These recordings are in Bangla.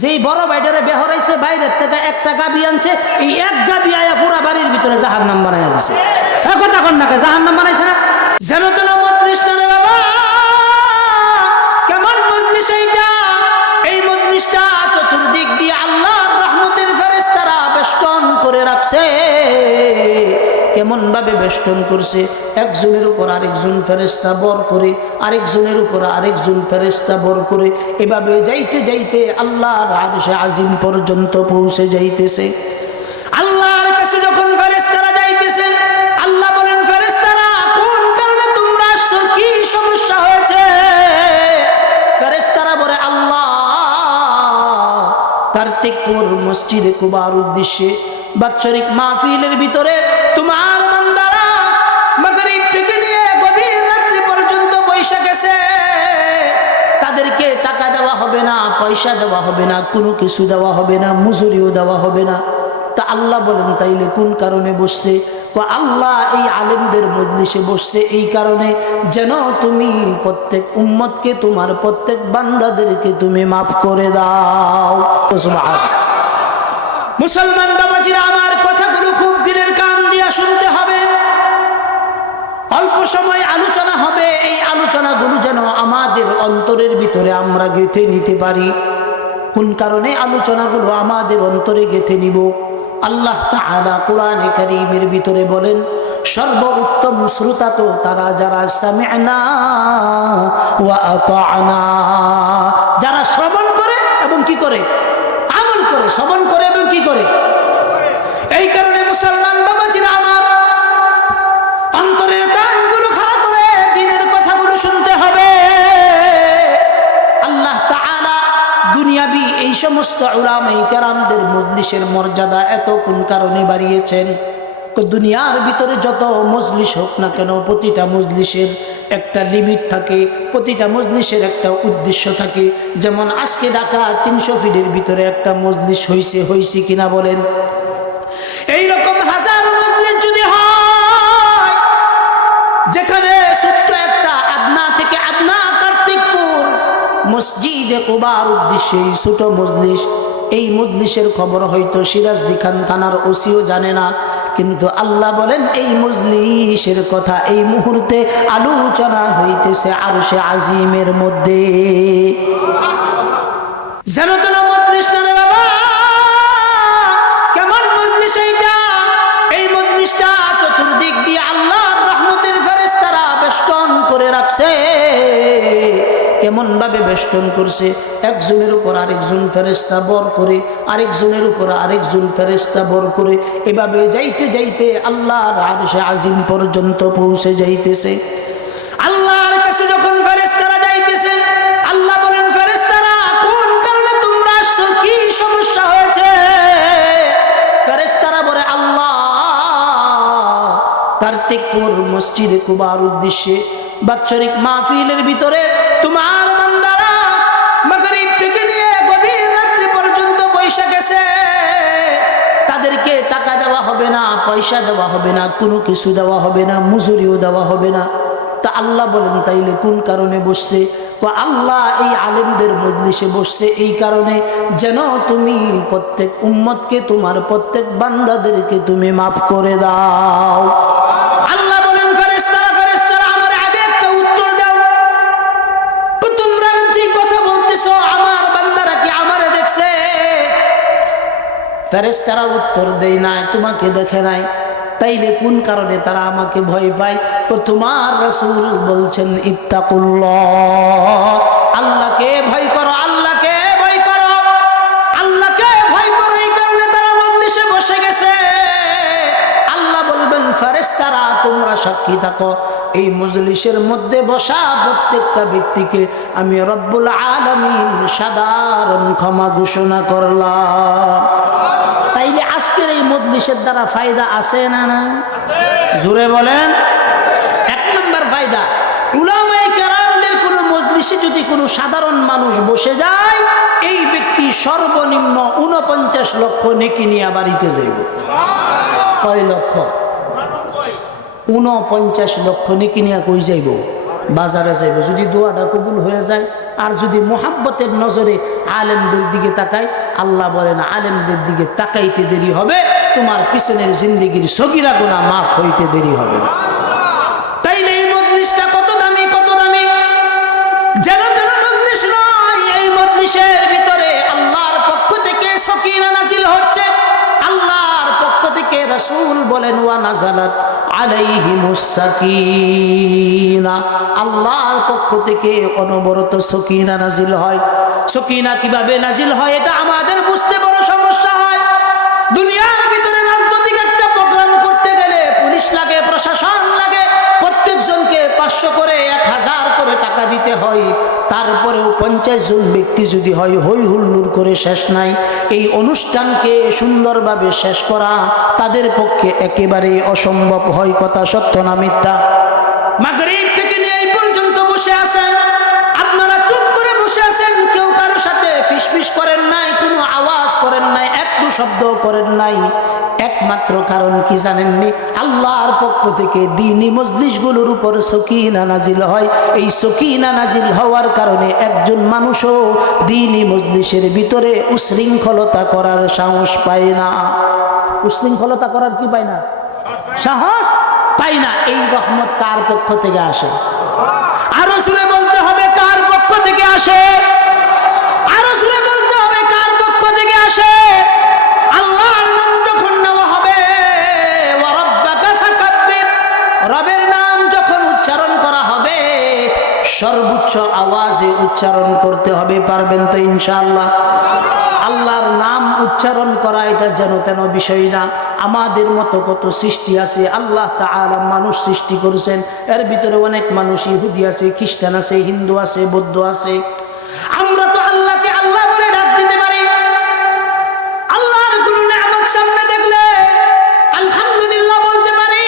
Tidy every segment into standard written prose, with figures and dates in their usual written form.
যেই বড় ভাইটারে বেহরাইছে বাইরের থেকে একটা গাবি আনছে, এই এক গাবি আয়া পুরা বাড়ির ভিতরে জাহান্নাম বানাইয়া দিছে। কথা কন না, জাহান্নাম বানাইছে না? যেন তেন মজলিস না রে বাবা। কেমন মজলিস এইটা? এই মজলিসটা চতুর্দিক দিয়ে আল্লাহর রহমতের ফেরেশতারা বেষ্টন করে রাখছে। কেমন ভাবে বেষ্টন করছে? একজনের উপর আরেকজন ফেরেশতা বর করে, আরেকজনের উপর আরেকজন ফেরেশতা বর করে, এভাবে যাইতে যাইতে আল্লাহর আরশে আজিম পর্যন্ত পৌঁছে যাইতেছে। আল্লাহর কাছে যখন ফেরেশতারা যাইতেছে, আল্লাহ বলেন, ফেরেশতারা কোন কারণে তোমরা আসছো, কি সমস্যা হয়েছে? ফেরেশতারা বলে, আল্লাহ কার্তিকপুর মসজিদে কুবার উদ্দেশ্যে বাৎসরিক মাহফিলের ভিতরে তোমার বান্দারা মাগরিব থেকে নিয়ে গভীর রাত্রি পর্যন্ত বৈশা গেছে। তাদেরকে টাকা দেওয়া হবে না, পয়সা দেওয়া হবে না, কোনো কিছু দেওয়া হবে না, মজুরিও দেওয়া হবে না। তা আল্লাহ বলেন, তাইলে কোন কারণে বসছে? আল্লাহ এই আলেমদের মজলিসে বসছে এই কারণে, যেন তুমি প্রত্যেক উম্মতকে, তোমার প্রত্যেক বান্দাদেরকে তুমি মাফ করে দাও। মুসলমান বাবাজিরা, আমার কথাগুলো খুব দিলের কান দিয়া শুনতে হবে। অল্প সময় আলোচনা হবে, এই আলোচনাগুলো যেন আমাদের অন্তরের ভিতরে আমরা গেঁথে নিতে পারি। কোন কারণে আলোচনাগুলো আমাদের অন্তরে গেঁথে নিব? আল্লাহ তাআলা কোরআনে কারীমের ভিতরে বলেন, সর্বোত্তম শ্রোতা তো তারা যারা সামি'না ওয়া আতা'না, যারা শ্রবণ করে এবং কি করে? আমল করে। শ্রবণ করে এবং কি করে? এই কারণে মুসলমান বাবাজিরা আমার, অন্তরের কানগুলো খাড়া করে দ্বীনের কথাগুলো শুনতে হবে। আল্লাহ তাআলা দুনিয়াবি এই সমস্ত উলামায়ে কেরামদের মজলিসের মর্যাদা এত কোন কারণে বাড়িয়েছেন? দুনিয়ার ভিতরে যত মজলিস হোক না কেন, প্রতিটা মজলিসের একটা লিমিট থাকে, প্রতিটা মজলিসের একটা উদ্দেশ্য থাকে। যেমন আজকে ঢাকা 300 ফিটের ভিতরে একটা মজলিস হয়েছে কিনা বলেন? এইরকম হাজারো মজলিস যদি হয়, যেখানে ছোট্ট একটা আদনা থেকে আদনা কার্তিকপুর মসজিদে কুবার উদ্দেশ্যে এই ছোট মজলিস, এই মজলিসের খবর হয়তো সিরাজদি খান থানার ওসিও জানে না, কিন্তু আল্লাহ বলেন এই মজলিসের কথা এই মুহূর্তে আলোচনা হইতেছে আরশে আজিমের মধ্যে। যেন তেন মজলিস না রে বাবা। কেমন মজলিস এইটা? এই মজলিসটা চতুর্দিক দিয়ে আল্লাহর রহমতের ফেরেশতারা বেষ্টন করে রাখছে। কেমন ভাবে বেষ্টন করছে? একজনের উপর আরেকজন ফেরেশতা বর করে, আরেকজনের উপর আরেকজন ফেরেশতা বর করে, এভাবে যাইতে যাইতে আল্লাহর আরশে আজিম পর্যন্ত পৌঁছে যাইতেছে। আল্লাহর কাছে যখন ফেরেশতারা যাইতেছে, আল্লাহ বলেন, ফেরেশতারা কোন কারণে তোমরা আসছো, কি সমস্যা হয়েছে? ফেরেশতারা বলে, আল্লাহ কার্তিকপুর মসজিদে কুবার উদ্দেশ্যে বাৎসরিক মাহফিলের ভিতরে তোমার বান্দারা মাগরিব থেকে নিয়ে গভীর রাত্রি পর্যন্ত বৈশা গেছে। তাদেরকে টাকা দেওয়া হবে না, পয়সা দেওয়া হবে না, কোনো কিছু দেওয়া হবে না, মজুরিও দেওয়া হবে না। তা আল্লাহ বলেন, তাইলে কোন কারণে বসছে? আল্লাহ এই আলেমদের মজলিসে বসছে এই কারণে, যেন তুমি প্রত্যেক উম্মতকে, তোমার প্রত্যেক বান্দাদেরকে তুমি মাফ করে দাও। আল্লাহ বলেন, ফেরেশতারা আমার আগে একটা উত্তর দাও। তোমরা যে কথা বলতেছো, আমার বান্দারা কি আমারে দেখছে? ফেরেশতারা উত্তর দেয় নাই, তোমাকে দেখে নাই। তাইলে কোন কারণে তারা আমাকে ভয় পায়? তো তোমার রাসূল বলছেন, ইত্তাকুল্লাহ, আল্লাহকে ভয় করো, আল্লাহকে ভয় করো, আল্লাহকে ভয় করো। এই কারণে তারা মজলিসে বসে গেছে। আল্লাহ বলবেন, ফেরেশতারা তোমরা সাক্ষী থাকো, এই মজলিসের মধ্যে বসা প্রত্যেকটা ব্যক্তিকে আমি রব্বুল আলামিন সাধারণ ক্ষমা ঘোষণা করলাম। তাইলে আজকের এই মজলিসের দ্বারা ফায়দা আছে না? না, জোরে বলেন। এক নম্বর ফায়দা, উলামায়ে কেরামদের কোন মজলিসে যদি কোনো সাধারণ মানুষ বসে যায়, এই ব্যক্তি সর্বনিম্ন 49 লক্ষ নেকি নিয়ে বাড়িতে যাইব। কয় লক্ষ? 49 লক্ষ নেকি নিয়ে কই যাইব? বাজারে যাইব। যদি দোয়াটা কবুল হয়ে যায় আর যদি মোহাব্বতের নজরে আলেমদের দিকে তাকাই, আল্লাহ বলেন আলেমদের দিকে তাকাইতে দেরি হবে, তোমার পিছনের জিন্দেগির সগীরা গুনাহ মাফ হইতে দেরি হবে না। তাইলে এই মজলিসটা কত দামি, কত দামি! যেন তেন মজলিস নয়, এই মজলিসের ভিতরে আল্লাহর পক্ষ থেকে সকিনা নাজিল হচ্ছে। আল্লাহর পক্ষ থেকে রাসূল বলেন ওয়া নাযালাত আলাইহিমুস সাকিনা, আল্লাহর পক্ষ থেকে অনবরত সকিনা নাজিল হয়। সকিনা কিভাবে নাজিল হয় এটা আমাদের বুঝতে বড় সমস্যা হয়। দুনিয়ার ভিতরে রাজনৈতিক একটা প্রোগ্রাম করতে গেলে পুলিশ লাগে, প্রশাসন লাগে, প্রত্যেকজনকে 500 করে 1000 করে টাকা দিতে হয়। তারপরেও 50 জন ব্যক্তি যদি হয়, হই হুল্লোড় করে শেষ নাই। এই অনুষ্ঠানকে সুন্দরভাবে শেষ করা তাদের পক্ষে একেবারেই অসম্ভব হয়। কথা সত্য না মিথ্যা? মাগরিব থেকে নিয়ে এই পর্যন্ত বসে আছেন, আপনারা চুপ করে বসে আছেন, কেউ কারো সাথে ফিসফিস করেন নাই, কোনো আওয়াজ করেন নাই, একটু শব্দ করেন নাই। একমাত্র কারণ কি জানেননি? আল্লাহর পক্ষ থেকে দ্বীনি মজলিসগুলোর উপর সকিনা নাজিল হয়। এই সকিনা নাজিল হওয়ার কারণে একজন মানুষও দ্বীনি মজলিসের ভিতরে উশৃঙ্খলতা করার সাহস পায় না। উশৃঙ্খলতা করার কি পায় না? সাহস পায় না। এই রহমত কার পক্ষ থেকে আসে? আরো জোরে বলতে হবে, কার পক্ষ থেকে আসে? আরো জোরে বলতে হবে, কার পক্ষ থেকে আসে? আল্লাহর নাম যখন নেওয়া হবে, ওয়া রাব্বাকা ফাকাব্বির, রবের নাম যখন উচ্চারণ করা হবে সর্বোচ্চ আওয়াজে উচ্চারণ করতে হবে। পারবেন তো ইনশাআল্লাহ? আল্লাহর নাম উচ্চারণ করা এটা যেন তেন বিষয় না। আমাদের মতো কত সৃষ্টি আছে, আল্লাহ তাআলা মানুষ সৃষ্টি করেছেন। এর ভিতরে অনেক মানুষ ইহুদি আছে, খ্রিস্টান আছে, হিন্দু আছে, বৌদ্ধ আছে। আমরা তো আল্লাহকে আল্লাহ বলে ডাক দিতে পারি। আল্লাহর কোনো নিয়ামত সামনে দেখলে আলহামদুলিল্লাহ বলতে পারি,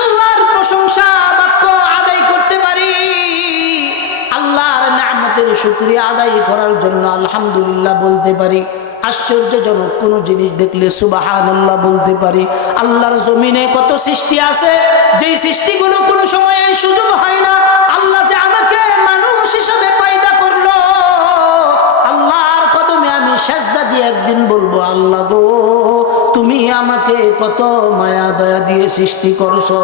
আল্লাহর প্রশংসা বাক্য আদায় করতে পারি। আল্লাহর নিয়ামতের শুকরিয়া আদায় করার জন্য আলহামদুলিল্লাহ বলতে পারি। আশ্চর্যজনক কোন জিনিস দেখলে সুবহানাল্লাহ বলতে পারি। আল্লাহর জমিনে কত সৃষ্টি আছে, যেই সৃষ্টিগুলো কোনো সময় এই সুযোগ হয় না। আল্লাহ যে আমাকে মানুষ হিসেবে পয়দা করলো, আল্লাহর কদমে আমি সেজদা দিয়ে একদিন বলবো, আল্লাহ গো তুমি আমাকে কত মায়া দয়া দিয়ে সৃষ্টি করছো।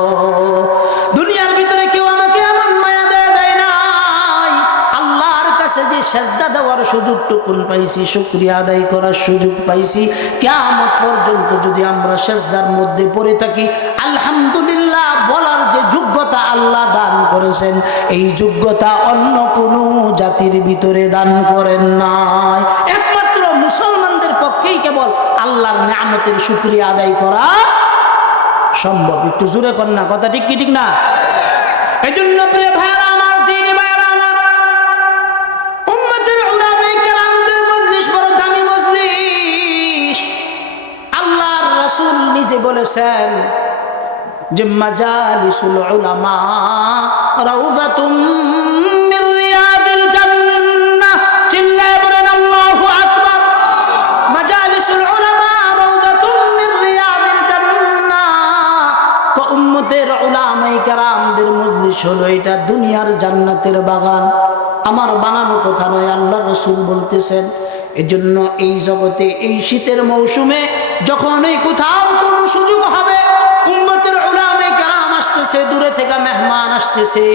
দুনিয়ার ভিতরে কেউ আমাকে এমন মায়া দয়া দেয় নাই। আল্লাহর কাছে যে সেজদা দেওয়ার সুযোগটুকুন পাইছি, শুকরিয়া আদায় করার সুযোগ পাইছি, কিয়ামত পর্যন্ত যদি আমরা সেজদার মধ্যে পড়ে থাকি, আলহামদুলিল্লাহ বলার যে যোগ্যতা আল্লাহ দান করেছেন, এই যোগ্যতা অন্য কোনো জাতির ভিতরে দান করেন নাই। একমাত্র মুসলমানদের পক্ষেই কেবল আল্লাহর নিয়ামতের শুকরিয়া আদায় করা সম্ভব। একটু জোরে কর না, কথা ঠিক কি ঠিক না? এই জন্য প্রিয় ভাইরা আমার, দ্বীনি ভাইরা আমার, উম্মতের উলামায়ে কেরামদের মজলিস বড় দামি মজলিস। আল্লাহর রাসূল নিজে বলেছেন যে মাজালিসুল উলামা রাউযাতুম মির রিয়াদিল জান্নাহ। চিল্লায়ে বলেন আল্লাহু আকবার। মাজালিসুল উলামা রাউযাতুম মির রিয়াদিল জান্নাহ। উম্মতের উলামায়ে কেরামদের মজলিস হলো এটা দুনিয়ার জান্নাতের বাগান। আমার বানানো কথা নয়, আল্লাহর রাসূল বলতেছেন। এজন্য এই জগতে এই শীতের মৌসুমে যখনই কোথাও কোনো সুযোগ হবে, উম্মতের উলামায়ে কেরাম আসতেছে, দূরে থেকে মেহমান আসতেছে,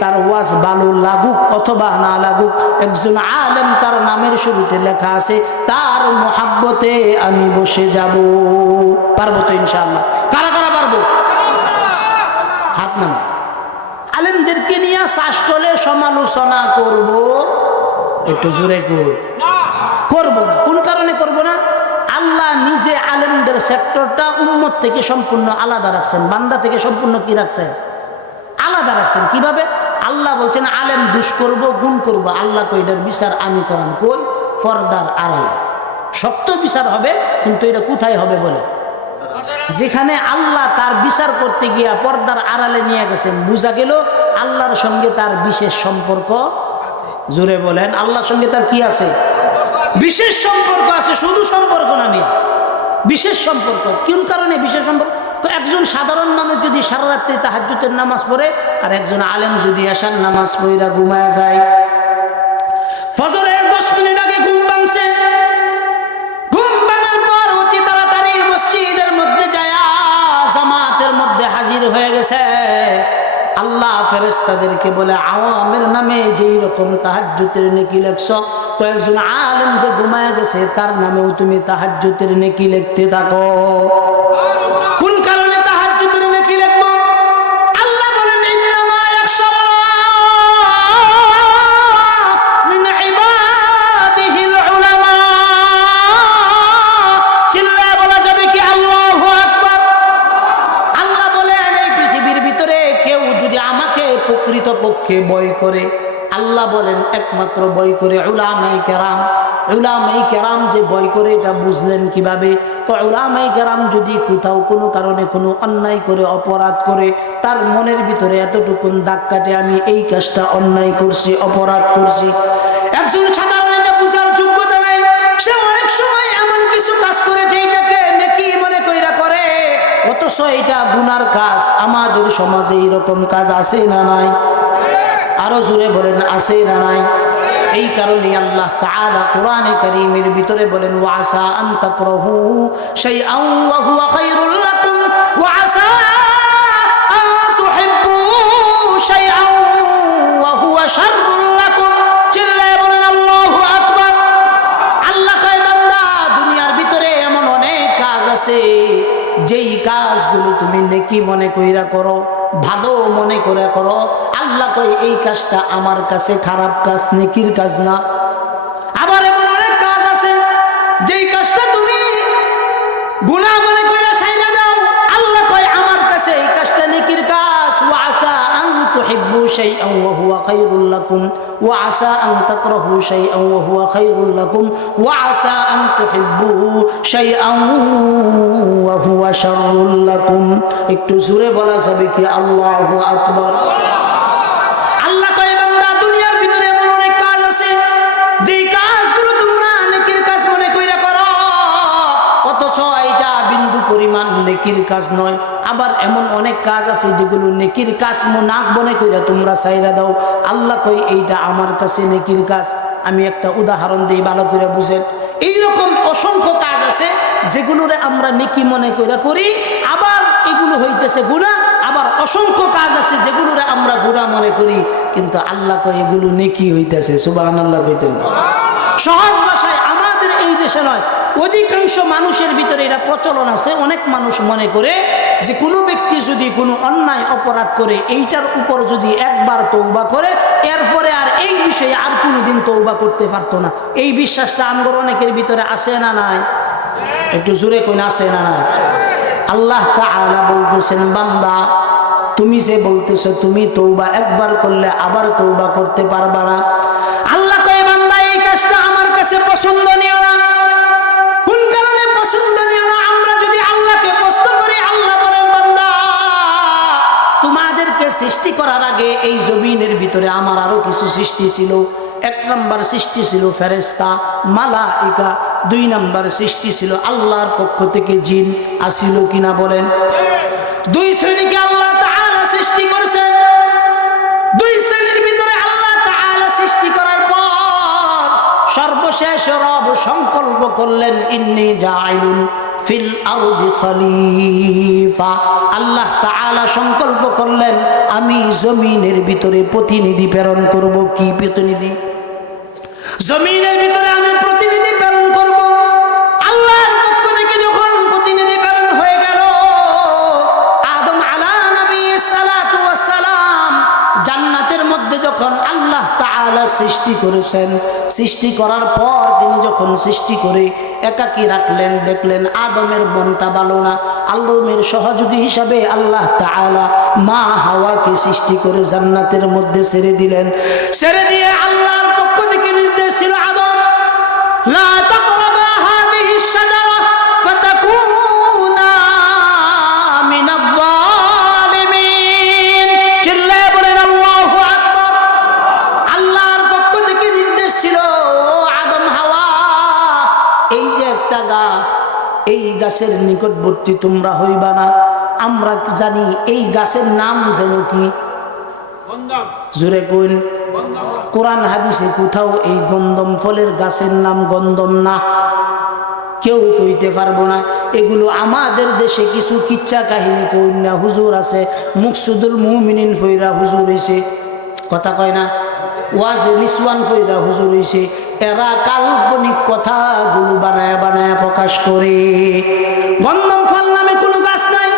তার ওয়াজ ভালো লাগুক অথবা না লাগুক, একজন আলেম তার নামের শুরুতে লেখা আছে, তার মুহাব্বতে আমি বসে যাব। পারবো তো ইনশাআল্লাহ? কারা কারা পারবো? হাত নামা। আলেমদেরকে নিয়ে শাস্ত্রলে সমালোচনা করব, একটু জোরে করব না। কোন কারণে করব না? আল্লাহ নিজে আলেমদের সেক্টরটা উম্মত থেকে সম্পূর্ণ আলাদা রাখছেন, বান্দা থেকে সম্পূর্ণ কি রাখছেন? আলাদা রাখছেন। কিভাবে? আল্লাহ বলছেন আলেম দুষ করবো, গুণ করবো। আল্লাহ কই এটার বিচার আমি করাম। কই? পর্দার আড়ালে। সত্য বিচার হবে, কিন্তু এটা কোথায় হবে বলে? যেখানে আল্লাহ তার বিচার করতে গিয়া পর্দার আড়ালে নিয়ে গেছেন, বুঝা গেল আল্লাহর সঙ্গে তার বিশেষ সম্পর্ক। জোরে বলেন, আল্লাহর সঙ্গে তার কি আছে? বিশেষ সম্পর্ক আছে। শুধু সম্পর্ক না, বিশেষ সম্পর্ক। কোন কারণে বিশেষ সম্পর্ক? তো একজন সাধারণ মানুষ যদি সারা রাত্রি তাহাজ্জুদের নামাজ পড়ে, আর একজন আলেম যদি এশার নামাজ পড়া ঘুমায় যায়, ফেরেশতাদেরকে বলে আওয়ামের নামে যেই রকম তাহাজ্জুদের নেকি লেখছ, কয়েকজন আলেম যে ঘুমায় গেছে তার নামেও তুমি তাহাজ্জুদের নেকি লিখতে থাকো। কোন কারণে তাহাজ্জুদের নেকি লিখবো? আল্লাহ বলেন ইন্নামা ইয়াখশাল্লাহ মিন ইবাদিহিল উলামা। চিল্লায় বলা যাবে কি আল্লাহু আকবার? আল্লাহ বলেন এই পৃথিবীর ভিতরে কেউ যদি আমাকে প্রকৃতপক্ষে ভয় করে, আল্লাহ বলেন একমাত্র ভয় করে উলামায়ে কেরাম। উলামায়ে কেরাম যে ভয় করে এটা বুঝলেন কিভাবে? তো উলামায়ে কেরাম যদি কোথাও কোনো কারণে কোনো অন্যায় করে অপরাধ করে তার মনের ভিতরে এতটুকুন দাগ কাটে আমি এই কাজটা অন্যায় করছি, অপরাধ করছি। একজন সাধারণ এটা বুঝার যোগ্যতা নাই, সে অনেক সময় এমন কিছু কাজ করে যেটাকে নেকি মনে কইরা করে, অথচ এটা গুনার কাজ। আমাদের সমাজে এরকম কাজ আছে না নাই? আরো জোরে বলেন আছে না নাই? এই কারণে আল্লাহ তাআলা কোরআনে কারীমের ভিতরে বলেন ওয়া আসা আন তাকরাহু শাইআন ওয়া হুয়া খায়রুল লাকুম ওয়া আসা আন তুহিব্বু শাইআন ওয়া হুয়া শাররুল লাকুম। চিল্লায়ে বলেন আল্লাহু আকবার। আল্লাহ কয় বান্দা দুনিয়ার ভিতরে এমন অনেক কাজ আছে যেই কাজগুলো তুমি নেকি মনে কইরা করো, ভালো মনে করে করো, আল্লাহ কয় এই কাজটা আমার কাছে খারাপ কাজ, নেকির কাজ না। আবার এমন অনেক কাজ আছে যেই কাজটা তুমি গুনাহ মনে করে ছাইরা দাও, আল্লাহ কয় আমার কাছে এই কাজটা নেকির কাজ। ওয়া আসা আন তুহিব্বু শাইআন ওয়া হুয়া খায়রুল লাকুম ওয়া আসা আন তাকরাহু শাইআন ওয়া হুয়া খায়রুল লাকুম ওয়া আসা আন তুহিব্বু শাইআন ওয়া হুয়া শাররুল লাকুম। একটু জোরে বলা যাবে কি আল্লাহু আকবার? আল্লাহ কয় বান্দা দুনিয়ার ভিতরে এমন অনেক কাজ আছে যেই কাজগুলো তোমরা নেকির কাজ মনে কইরা করো, অথচ এটা বিন্দু পরিমাণ নেকির কাজ নয়। আবার এমন অনেক কাজ আছে যেগুলো নেকির কাজ নাক মনে কইরা তোমরা ছাইরা দাও, আল্লাহ কই এইটা আমার কাছে নেকির কাজ। আমি একটা উদাহরণ দিই, ভালো করে বুঝেন। এইরকম অসংখ্য কাজ আছে যেগুলোরে আমরা নেকি মনে কইরা করি, আবার এগুলো হইতেছে গুনাহ। আবার অসংখ্য কাজ আছে যেগুলোরে আমরা গুনাহ মনে করি, কিন্তু আল্লাহ কই এগুলো নেকি হইতেছে। সুবহানাল্লাহ কইতেন না? সহজ ভাষায় আমাদের এই দেশে নয়, অধিকাংশ মানুষের ভিতরে এটা প্রচলন আছে। অনেক মানুষ মনে করে যে কোনো ব্যক্তি যদি কোনো অন্যায় অপরাধ করে এইটার উপর যদি একবার তওবা করে এরপরে আর এই বিষয়ে আর কোনোদিন তওবা করতে পারতো না। এই বিশ্বাসটা আমগর অনেকের ভিতরে আছে না নাই? একটু জোরে কই না আছে না নাই? আল্লাহ তাআলা বলতেছেন বান্দা তুমি যে বলতেছো তুমি তওবা একবার করলে আবার তওবা করতে পারবা না, আল্লাহ কয় বান্দা এই কাজটা আমার কাছে পছন্দনীয় না। কোন কারণে পছন্দনীয় না? আমরা যদি আল্লাহকে প্রশ্ন করি, আল্লাহ বলেন বান্দা তোমাদেরকে সৃষ্টি করার আগে এই জমিনের ভিতরে আমার আরো কিছু সৃষ্টি ছিল। এক নাম্বার সৃষ্টি ছিল ফেরেশতা, মালাইকা। দুই নাম্বার সৃষ্টি ছিল আল্লাহর পক্ষ থেকে জিন। আসিল কিনা বলেন? দুই শ্রেণীকে আল্লাহ তাআলা সৃষ্টি করেছেন। দুই শ্রেণীর ভিতরে আল্লাহ তাআলা সৃষ্টি করার পর সর্বশেষ রব সংকল্প করলেন ইন্নী জাইলুন ফিল আরদি খলিফা। আল্লাহ তাআলা সংকল্প করলেন আমি জমিনের ভিতরে প্রতিনিধি প্রেরণ করব। কি প্রতিনিধি? জমিনের ভিতরে আমি প্রতিনিধি প্রেরণ করব। আল্লাহর পক্ষ থেকে যখন প্রতিনিধি প্রেরণ হয়ে গেল, আদম আলাইহিস সালাতু ওয়াস সালাম জান্নাতের মধ্যে যখন আল্লাহ তাআলা সৃষ্টি করেছেন, সৃষ্টি করার পর তিনি যখন সৃষ্টি করে একাকী রাখলেন, দেখলেন আদমের মনটা ভালো না। আদমের সহযোগী হিসাবে আল্লাহ তাআলা মা হাওয়াকে সৃষ্টি করে জান্নাতের মধ্যে ছেড়ে দিলেন। ছেড়ে দিয়ে আল্লাহর পক্ষ থেকে নির্দেশ ছিল আদম লা তাকরাবা হাযিহিশ শাজারা ফাতাকুনা মিনাল যালিমিন। চিল্লায়ে বলেন আল্লাহু আকবার। আল্লাহর পক্ষ থেকে নির্দেশ ছিল ও আদম হাওয়া, এই যে একটা গাছ, এই গাছের নিকটবর্তী তোমরা হইবা না। আমরা জানি এই গাছের নাম যেন কি? জোরে কইন। কোরআন হাদিসে কোথাও এই গন্ধম ফলের গাছের নাম গন্ধম না। কেউ কইতে পারবো না। এগুলো আমাদের দেশে কিছু কিচ্ছা কাহিনী কইনা হুজুর আছে, মুকসুদুল মুমিনিন ফইরা হুজুর হইছে, কথা কয় না, ওয়াজে নিসওয়ান ফইরা হুজুর হইছে। এরা কাল্পনিক কথাগুলো বানায় বানায় প্রকাশ করে। গন্ধম ফল নামে কোনো গাছ নাই।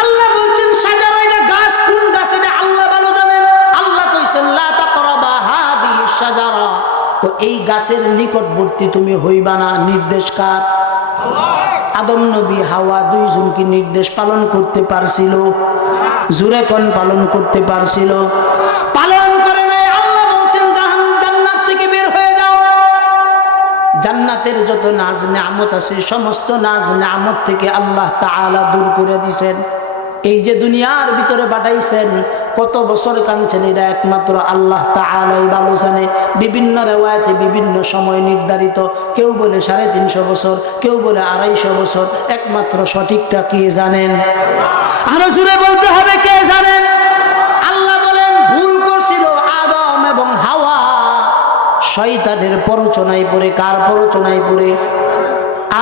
আল্লাহ বলছেন সাজার, এটা গাছ, কোন গাছ এটা আল্লাহ ভালো জানেন। আল্লাহ কইছেন লা তাকরাবা হাদিহি শাজারা, তো এই গাছের নিকটবর্তী তুমি হইবা না। নির্দেশ কার? আদম নবী হাওয়া দুইজনকে নির্দেশ পালন করতে পারছিল? জুরে কোন পালন করতে পারছিল? পালন করে নাই। আল্লাহ বলছেন জান্নাত থেকে বের হয়ে যাও। জান্নাতের যত নাজ নেয়ামত আছে সমস্ত নাজ নেয়ামত থেকে আল্লাহ তাআলা দূর করে দিয়েছেন। এই যে দুনিয়ার ভিতরে পাঠাইছেন, কত বছর কাঁদছেন এটা একমাত্র আল্লাহ তাআলাই ভালো জানে। বিভিন্ন রিওয়ায়াতে বিভিন্ন সময় নির্ধারিত, কেউ বলে 350 বছর, কেউ বলে 250 বছর, একমাত্র সঠিকটা কে জানেন? আরো জোরে বলতে হবে, কে জানেন? আল্লাহ বলেন ভুল করছিল আদম এবং হাওয়া, শয়তানের প্ররোচনায় পড়ে। কার প্ররোচনায় পড়ে?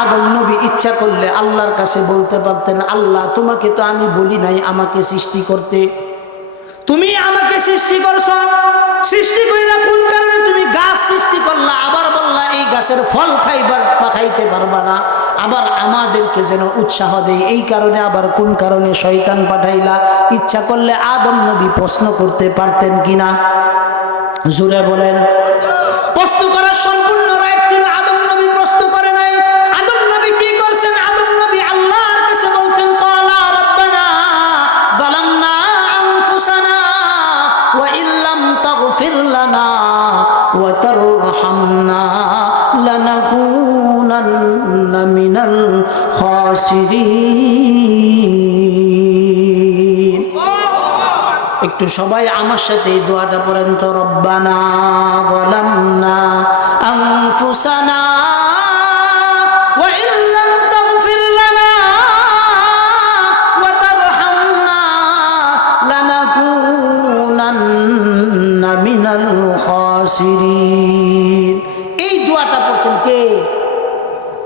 আদম নবী ইচ্ছা করলে আল্লাহর কাছে বলতে পারতেন, আল্লাহ তোমাকে তো আমি বলি নাই আমাকে সৃষ্টি করতে, তুমি আমাকে সৃষ্টি করছো, সৃষ্টি কইরা কোন কারণে তুমি গাছ সৃষ্টি করলা, আবার বললা এই গাছের ফল খাইতে পারবা না, আবার আমাদেরকে যেন উৎসাহ দেয়, এই কারণে আবার কোন কারণে শয়তান পাঠাইলা। ইচ্ছা করলে আদম নবী প্রশ্ন করতে পারতেন কিনা? জোরে বলেন। প্রশ্ন করার সম্পূর্ণ রাইট ছিল, আদম নবী প্রশ্ন করে নাই। আদম নবী কি করছেন? আদম নবী আল্লাহর কাছে বলছেন ক্বালা রাব্বানা যালামনা আনফুসানা ওয়া ইল্লাম তাগফির লানা ওয়া তারহামনা লানাকুনান্না মিনাল খাসিরিন। একটু সবাই আমার সাথে এই দোয়াটা পড়েন তো, রব্বানা যালামনা আনফুসানা ওয়া ইল্লাম তাগফির লানা ওয়া তারহামনা লানাকুনান্না মিনাল খাসিরিন। এই দোয়াটা পড়ছেন কে?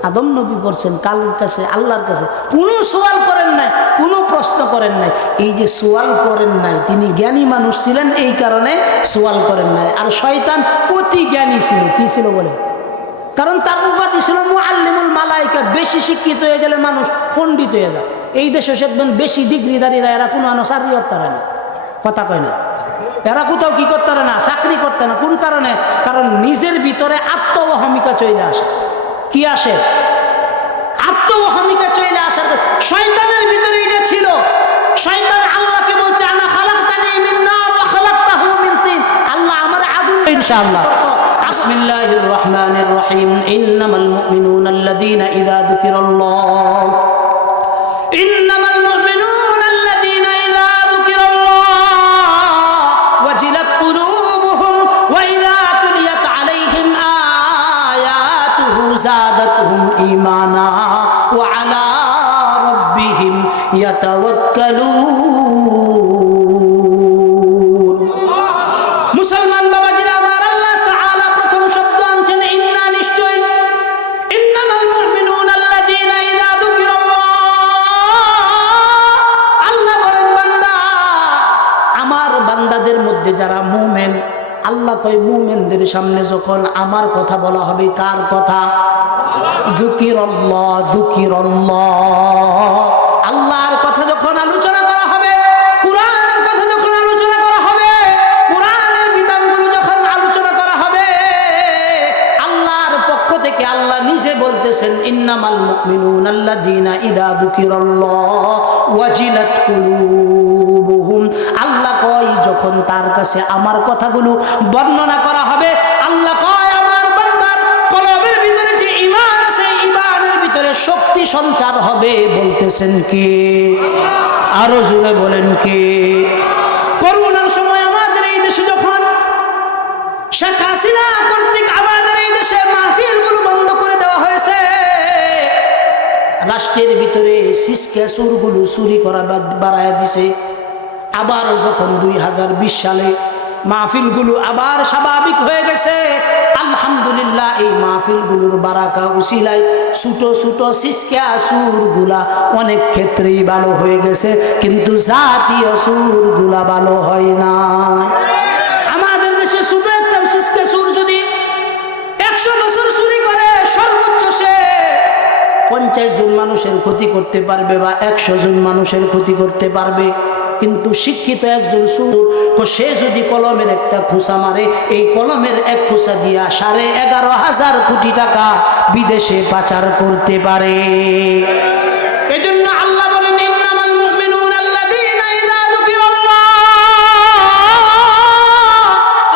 আদম নবী পড়ছেন কালের কাছে, আল্লাহর কাছে। কোনো সোয়াল করেন নাই, কোনো প্রশ্ন করেন নাই। এই যে সোয়াল করেন নাই, তিনি জ্ঞানী মানুষ ছিলেন, এই কারণে সোয়াল করেন নাই। আর শয়তান অতি জ্ঞানী ছিল। কি ছিল বলে? কারণ তার উপাধি ছিল মুআল্লিমুল মালাইকা। বেশি শিক্ষিত হয়ে গেলে মানুষ পণ্ডিত হয়ে যায়। এই দেশে দেখবেন বেশি ডিগ্রিধারীরা এরা কোনো চাকরি করতে পারে না, কথা কয় না, এরা কোথাও কি করতে পারে না, চাকরি করতে না। কোন কারণে? কারণ নিজের ভিতরে আত্মঅহমিকা চলে আসে। কি আসে? আত্মঅহমিকা চলে আসার। শয়তানের ভিতরে এটা ছিল। শয়তান আল্লাহকে বলছে আনা খালাকতানি মিন নার ওয়া খালাকতাহু মিন তিন, আল্লাহ আমার আগুন। ইনশাআল্লাহ বিসমিল্লাহির রহমানির রহিম। ইন্নামাল মুমিনুনা আল্লাযীনা ইযা যুকিরাল্লাহ ইন্নামাল মুমিনুনা আল্লাযীনা ইযা যুকিরাল্লাহ ওয়াজিলাত কুলুবুহুম ওয়া ইযা তুলিয়াত আলাইহিম زادتهم إيمانا وعلى ربهم يتوكلون। মুসলমান বাবাজিরা আমার, আল্লাহ তাআলা প্রথম শব্দ আনছেন ইন্না, নিশ্চয়। ইন্নামাল মুমিনুনা আল্লাযীনা ইযা যুকিরাল্লাহ, আল্লাহ বলেন বান্দা, আমার বান্দাদের মধ্যে যারা মুমিন, আল্লাহ কয় মুমিনদের সামনে যখন আমার কথা বলা হবে, কার কথা? যুকিরাল্লাহ, যুকিরাল্লাহ, আল্লাহর কথা যখন আলোচনা করা হবে, কুরআনের কথা যখন আলোচনা করা হবে, কুরআনের বিধানগুলো যখন আলোচনা করা হবে, আল্লাহর পক্ষ থেকে আল্লাহ নিজে বলতেছেন ইন্নামাল মুমিনুনা আল্লাযীনা ইযা যুকিরাল্লাহ ওয়াজিলাত কুলুবুহুম। আল্লাহ কয় যখন তার কাছে আমার কথাগুলো বর্ণনা করা হবে, আল্লাহ কয় আমার বান্দার কলবের ভিতরে যে ঈমান আছে, ঈমানের ভিতরে শক্তি সঞ্চার হবে। বলতেছেন কে? আরো জোরে বলেন কে? করোনার সময় আমাদের এই দেশে যখন শেখ হাসিনা কর্তৃক আমাদের এই দেশে মাহফিলগুলো বন্ধ করে দেওয়া হয়েছে, রাষ্ট্রের ভিতরে সিসকে চুরগুলো চুরি করা বাড়ায় দিছে। আবার যখন 2020 সালে মাহফিলগুলো আবার স্বাভাবিক হয়ে গেছে, আল্লাহ আলহামদুলিল্লাহ এই মাহফিলগুলোর বারাকা উসিলায় ছোট ছোট সিসকা সুরগুলা অনেক ক্ষেত্রেই ভালো হয়ে গেছে, কিন্তু জাতীয় সুরগুলা ভালো হয় না। আমাদের দেশে ছোট একটা সিসকা সুর যদি 100 বছর চুরি করে সর্বোচ্চ সে 50 জন মানুষের ক্ষতি করতে পারবে বা 100 জন মানুষের ক্ষতি করতে পারবে। কিন্তু শিক্ষিত একজন সুর সে যদি কলমের একটা খোঁচা মারে, এই কলমের এক খোঁচা দিয়া 11,500 কোটি টাকা বিদেশে পাচার করতে পারে। এজন্য আল্লাহ বলেন ইন্নামাল মুমিনুনা আল্লাযীনা ইযা যুকিরাল্লাহ,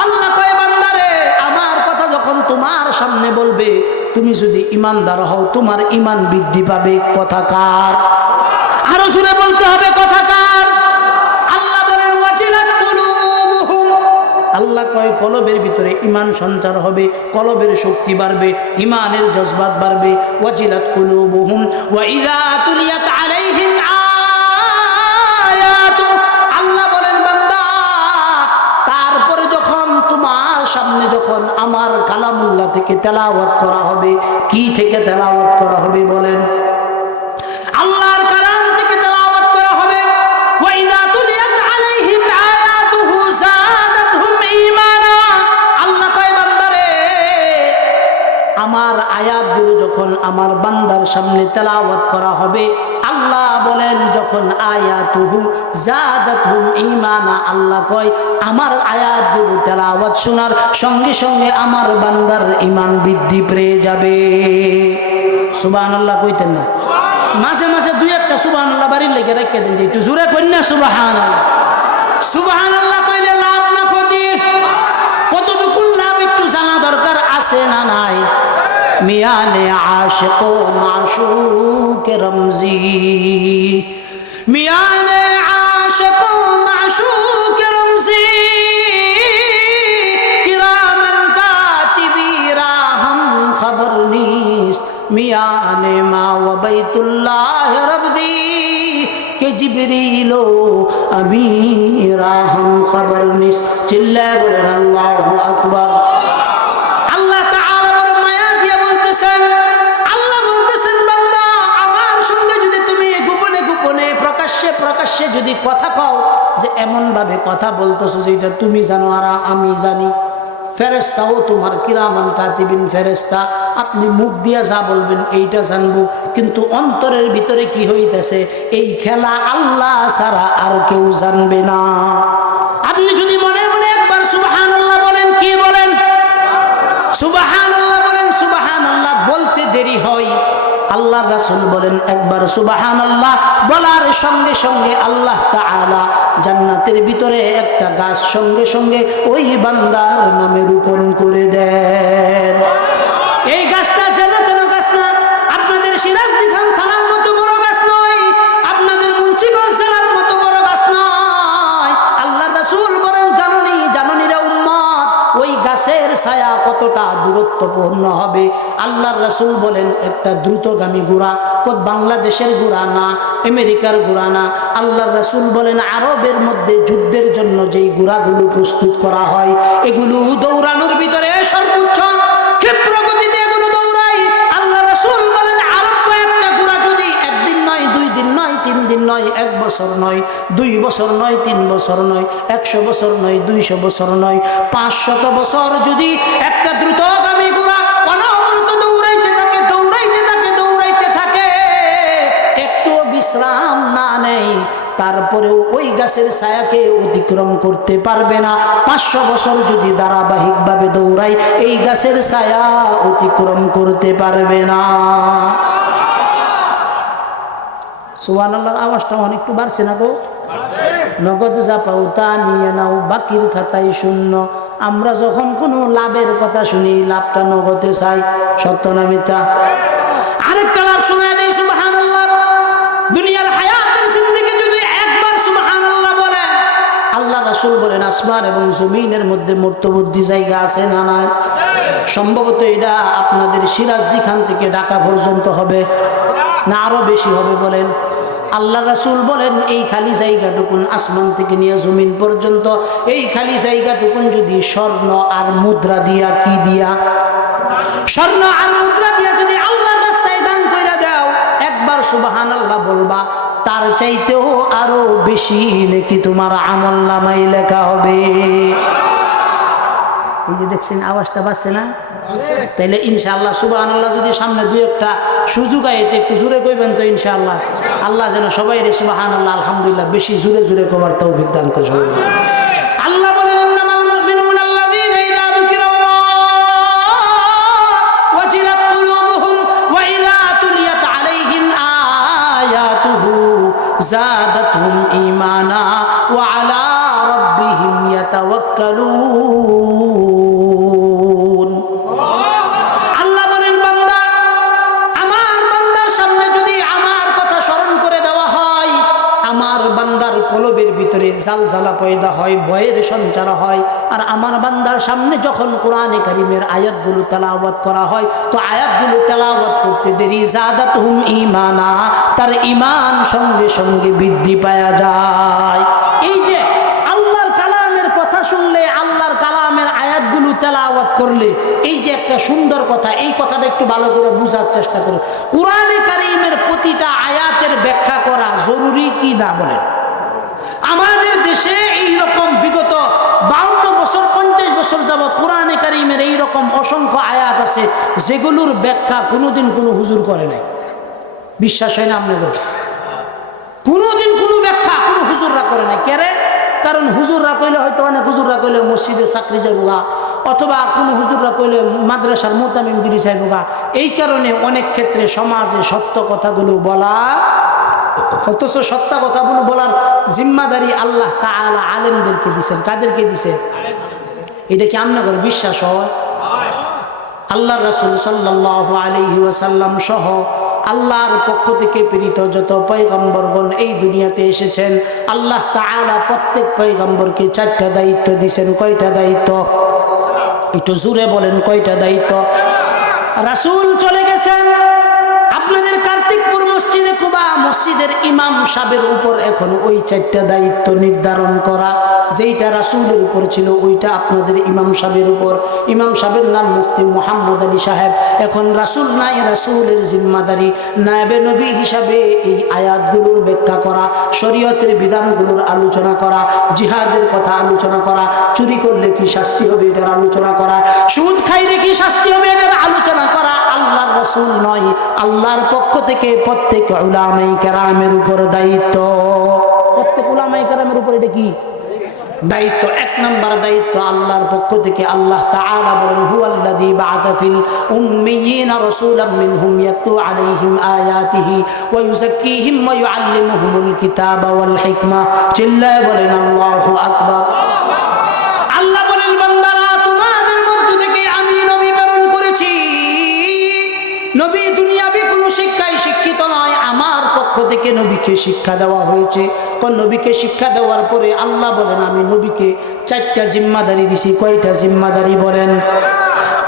আল্লাহ কয় বান্দারে আমার কথা যখন তোমার সামনে বলবে, তুমি যদি ঈমানদার হও তোমার ঈমান বৃদ্ধি পাবে। কথা কার? আরো জোরে বলতে হবে কথা কার? আল্লাহ বলেন ওয়াজিলাত কুলুবুহুম, আল্লাহ কয় কলবের ভিতরে ঈমান সঞ্চার হবে, কলবের শক্তি বাড়বে, ঈমানের জজবাত বাড়বে। ওয়াজিলাত কুলুবুহুম ওয়া ইযা তুলিয়াত আলাইহিম আয়াতু, আল্লাহ বলেন বান্দা তারপরে যখন তোমার সামনে যখন আমার কালামুল্লাহ থেকে তেলাওয়াত করা হবে, কি থেকে তেলাওয়াত করা হবে বলেন? আল্লাহর কালাম থেকে তেলাওয়াত করা হবে। ওয়া ইযা তুলিয়াত আলাইহিম আয়াতুহু যাদাতহুম ঈমানা, আল্লাহ কয় বান্দারে আমার আয়াতগুলো যখন আমার বান্দার সামনে তেলাওয়াত করা হবে, আল্লাহ বলেন যখন আয়াতুহু যাদাতহুম ঈমানা, আল্লাহ কয় আমার আয়াতগুলো তেলাওয়াত শোনার সঙ্গে সঙ্গে আমার বান্দার ঈমান বৃদ্ধি পেয়ে যাবে। সুবহানাল্লাহ কইতেন না? মাঝে মাঝে দুই একটা সুবহানাল্লাহ বাড়ির লেগে রেখে দেন, যে একটু জোরে কইন না সুবহানাল্লাহ। সুবহানাল্লাহ কইলে লাভ না ক্ষতি? কতটুকু লাভ একটু জানা দরকার আছে না নাই? মিয়ানে আশিক ও মাশুক রমজি, মিয়ানে আশিক ও মাশুক রমজি, কিরামান কাতিবিরা হাম খবর নিস, মিয়ানে মা ও বাইতুল্লাহ রবদি কে জিবরিলো আমিরা হাম খবর নিস। চিল্লায় বলেন আল্লাহু আকবার। আল্লাহ তাআলা বড় মায়া দিয়ে বলতেছেন, আল্লাহ বলতেছেন বান্দা আমার সঙ্গে যদি তুমি গোপনে গোপনে প্রকাশ্যে প্রকাশ্যে যদি কথা কও, যে এমন ভাবে কথা বলতেছো যেটা তুমি জানো আর আমি জানি, ফেরেশতাও তোমার কিরামান কাতিবিন ফেরেশতা, আপনি মুখ দিয়া যা বলবেন এইটা জানবো, কিন্তু অন্তরের ভিতরে কি হইতেছে এই খেলা আল্লাহ ছাড়া আর কেউ জানবে না। আপনি যদি মনে মনে একবার সুবহানাল্লাহ বলেন, কি বলেন? সুবহানাল্লাহ বলেন। সুবহানাল্লাহ বলতে দেরি হয়, আল্লাহর রাসূল বলেন একবার সুবহানাল্লাহ বলার সঙ্গে সঙ্গে আল্লাহ তাআলা জান্নাতের ভিতরে একটা গাছ সঙ্গে সঙ্গে ওই বান্দার নামে রোপণ করে দেন। এই গাছটা যেন তেন গাছ না, আপনাদের সিরাজদি খান থানার মতো বড় গাছ নয়, আপনাদের মুন্সিগঞ্জ জেলার মতো বড় গাছ নয়। আল্লাহর রাসূল বলেন জাননি জাননি রে উম্মত, ওই গাছের ছায়া কতটা দূরত্বপূর্ণ হবে। আল্লাহর রাসূল বলেন একটা দ্রুতগামী ঘোড়া, বাংলাদেশের ঘোড়া না, আমেরিকার ঘোড়া না। আল্লাহর রাসূল বলেন আরবের মধ্যে যুদ্ধের জন্য যেই ঘোড়াগুলো প্রস্তুত করা হয়, এগুলো দৌড়ানোর ভিতরে সর্বোচ্চ ক্ষিপ্র গতিতে এগুলো দৌড়ায়। আল্লাহ রাসূল বলেন আরব একটা ঘোড়া যদি একদিন নয়, 2 দিন নয়, 3 দিন নয়, 1 বছর নয়, 2 বছর নয়, 3 বছর নয়, 100 বছর নয়, 200 বছর নয়, 500 বছর যদি একটা দ্রুতগামী ঘোড়া অনবরত দৌড়াইতে থাকে, দৌড়াইতে থাকে, দৌড়াইতে থাকে, একটু বিশ্রাম না নেই, তারপরেও ওই গাছের ছায়াকে অতিক্রম করতে পারবে না। 500 বছর যদি ধারাবাহিকভাবে দৌড়ায়, এই গাছের ছায়া অতিক্রম করতে পারবে না। সুবহানাল্লাহর আওয়াজটা অনেকটু বাড়ছে না গো? নগদ যা পাও তা নিয়ে নাও, বাকির খাতায় শূন্য। আমরা যখন কোনো লাভের কথা শুনি, লাভটা নগদে চাই, সত্য না মিথ্যা? আরেকটা লাভ শোনায় দেই সুবহানাল্লাহ। দুনিয়ার হায়াতের জিন্দেগি যদি একবার সুবহানাল্লাহ বলেন, আল্লাহ রাসূল বলেন আসমান এবং জমিনের মধ্যে মধ্যবর্তী জায়গা আছে না নাই? সম্ভবত এটা আপনাদের সিরাজদি খান থেকে ঢাকা পর্যন্ত হবে না আরো বেশি হবে বলেন? আল্লাহ রাসূল বলেন এই খালি জায়গাটুকুন আসমান থেকে নিয়ে জমিন পর্যন্ত, এই খালি জায়গাটুকুন যদি স্বর্ণ আর মুদ্রা দিয়া, কি দিয়া? স্বর্ণ আর মুদ্রা দিয়ে যদি আল্লাহর রাস্তায় দান কইরা দাও, একবার সুবহানাল্লাহ বলবা, তার চাইতেও আরো বেশি নেকি তোমার আমলনামায় লেখা হবে। এই যে দেখছেন আওয়াজটা বাজছে না? তাইলে ইনশাআল্লাহ সুবহানাল্লাহ যদি সামনে দুই একটা সুযোগ আয়, একটু জোরে কইবেন তো ইনশাআল্লাহ। আল্লাহ যেন সবাই রে সুবহানাল্লাহ আলহামদুলিল্লাহ বেশি জোরে জোরে কবার তৌফিক দান করে সবাই। আল্লাহ বলেন ইন্নামাল মুমিনুনা আল্লাযীনা ইযা যুকিরাল্লাহু ওয়াজিলাত কুলুবুহুম ওয়া ইযা তুলিয়াত আলাইহিম আয়াতুহু যাদাতহুম ঈমানা ওয়া আলা রাব্বিহিম ইয়াতাওয়াক্কালুন। আল্লাহ বলেন বান্দা, আমার বান্দার সামনে যদি আমার কথা স্মরণ করে দেওয়া হয়, আমার বান্দার কলবের ভিতরে জালজালা পয়দা হয়, ভয়ের সঞ্চার হয়। আর আমার বান্দার সামনে যখন কোরআনে কারীমের আয়াতগুলো তেলাওয়াত করা হয়, তো আয়াতগুলো তেলাওয়াত করতে দেরি যাদাতহুম ঈমানা, তার ঈমান সঙ্গে সঙ্গে বৃদ্ধি পাওয়া যায়। এই যে আল্লাহর কালামের কথা শুনলে, আল্লাহর কালামের আয়াতগুলো তেলাওয়াত করলে, এই যে একটা সুন্দর কথা, এই কথাটা একটু ভালো করে বুঝার চেষ্টা করুন। কোরআনে কারীমের প্রতিটা আয়াতের ব্যাখ্যা করা জরুরি কি না বলেন? আমাদের দেশে এই রকম বিগত 52 বছর 50 বছর যাবৎ কোরআনে কারীমের এই রকম অসংখ্য আয়াত আছে যেগুলোর ব্যাখ্যা কোনোদিন কোনো হুজুর করে নাই। বিশ্বাস হয় না আপনাদের? কোনোদিন কোনো ব্যাখ্যা কোনো হুজুররা করে নাই। কেরে? কারণ হুজুররা কইলে হয়তো অনেক হুজুররা কইলে মসজিদে চাকরি যাইবগা, অথবা কোনো হুজুররা কইলে মাদ্রাসার মোতামিমগিরি যাইবগা। এই কারণে অনেক ক্ষেত্রে সমাজে সত্য কথাগুলো বলা, অথচ সত্য কথাগুলো বলার জিম্মাদারি আল্লাহ তাআলা আলেমদেরকে দিয়েছেন। কাদেরকে দিয়েছে? এটা কি আপনাদের বিশ্বাস হয়? আল্লাহর রাসূল সাল্লাল্লাহু আলাইহি ওয়াসাল্লাম সহ আল্লাহর পক্ষ থেকে প্রেরিত যত পয়গম্বরগণ এই দুনিয়াতে এসেছেন, আল্লাহ তাআলা প্রত্যেক পয়গম্বরকে 4টা দায়িত্ব দিয়েছেন। কয়টা দায়িত্ব? একটু জোরে বলেন, কয়টা দায়িত্ব? রাসূল চলে গেছেন, আপনাদের কার্তিকপুর মসজিদে কুবা মসজিদের ইমাম সাহেবের উপর এখন ওই 4টা দায়িত্ব নির্ধারণ করা। যেইটা রাসূলের উপর ছিল ওইটা আপনাদের ইমাম সাহেবের উপর। ইমাম সাহেবের নাম মুফতি মুহাম্মদ আলী সাহেব। এখন রাসূল নাই, রাসূলের জিম্মাদারি নায়েবে নবী হিসাবে এই আয়াতগুলোর ব্যাখ্যা করা, শরীয়তের বিধানগুলোর আলোচনা করা, জিহাদের কথা আলোচনা করা, চুরি করলে কি শাস্তি হবে এটার আলোচনা করা, সুদ খাইলে কি শাস্তি হবে এটার আলোচনা করা। আল্লাহর রাসূল নয়, আল্লাহর পক্ষ থেকে প্রত্যেক উলামায়ে কেরামের উপর দায়িত্ব। প্রত্যেক উলামায়ে কেরামের উপর এটা কি দায়িত্ব? 1 নম্বর দায়িত্ব আল্লাহর পক্ষ থেকে। আল্লাহ তাআলা বলেন হুয়াল্লাযী বা'আথা ফিল উম্মিয়িনা রাসূলাম মিনহুম ইয়াতলু আলাইহিম আয়াতিহি ওয়া ইউযাক্কিহিম ওয়া ইউআল্লিমুহুমুল কিতাবা ওয়াল হিকমা। চিল্লায়ে বলেন আল্লাহু আকবার। আল্লাহ বলেন বান্দারা, তোমাদের মধ্য থেকে আমি নবী প্রেরণ করেছি। নবী দুনিয়াবি কোনো শিক্ষায় শিক্ষিত নয়, আমার পক্ষ থেকে নবীকে শিক্ষা দেওয়া হয়েছে। কোন নবীকে শিক্ষা দেওয়ার পরে আল্লাহ বলেন আমি নবীকে 4টা জিম্মাদারি দিছি। কয়টা জিম্মাদারি বলেন?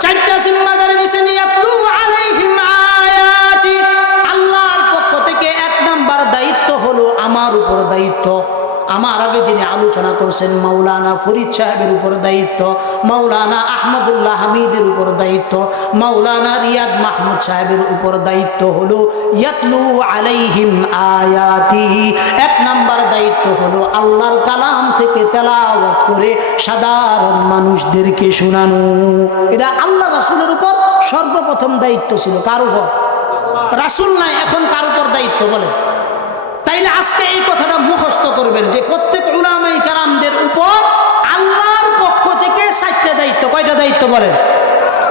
4টা জিম্মাদারি দিছেন। ইয়াতলু আলাইহিম আয়াতি, আল্লাহর পক্ষ থেকে 1 নাম্বার দায়িত্ব হলো আমার উপর দায়িত্ব। আমার আগে যিনি আলোচনা করছেন মাওলানা ফরিদ সাহেবের উপর দায়িত্ব, মাওলানা আহমদুল্লাহ হামিদের উপর দায়িত্ব, মাওলানা রিয়াদ মাহমুদ সাহেবের উপর দায়িত্ব হলো ইয়াতলু আলাইহিম আয়াতিহি। 1 নাম্বার দায়িত্ব হলো আল্লাহর কালাম থেকে তেলাওয়াত করে সাধারণ মানুষদেরকে শোনানো। এটা আল্লাহ রাসূলের উপর সর্বপ্রথম দায়িত্ব ছিল। কার উপর? রাসূল নাই, এখন কার উপর দায়িত্ব বলেন? তাইলে আজকে এই কথাটা মুখস্থ করবেন যে প্রত্যেক উলামায়ে কেরামদের উপর আল্লাহর পক্ষ থেকে 4টা দায়িত্ব। কয়টা দায়িত্ব বলেন?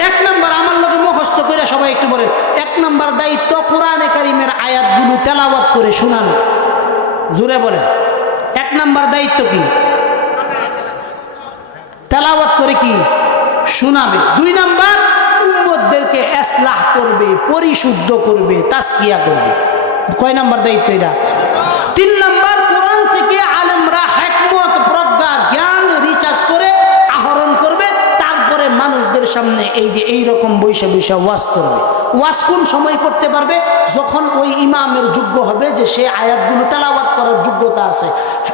1 নাম্বার, আমার লোকে মুখস্থ করে সবাই একটু বলেন। 1 নাম্বার দায়িত্ব কোরআনে কারীমের আয়াতগুলো তেলাওয়াত করে শোনানো। জোরে বলেন। 1 নাম্বার দায়িত্ব কি? তেলাওয়াত করে কি শোনাবে। 2 নাম্বার উম্মতদেরকে ইসলাহ করবে, পরিশুদ্ধ করবে, তাজকিয়া করবে। কয় নাম্বার দায়িত্ব এটা? 3 নাম্বার কোরআন থেকে আলেমরা হিকমত, প্রজ্ঞা, জ্ঞান রিচার্জ করে আহরণ করবে, তারপরে মানুষদের সামনে এই যে এইরকম বৈশা বৈশা ওয়াজ করবে। ওয়াজ কোন সময় করতে পারবে? যখন ওই ইমামের যোগ্য হবে যে সে আয়াতগুলো তেলাওয়াত করার যোগ্যতা আছে,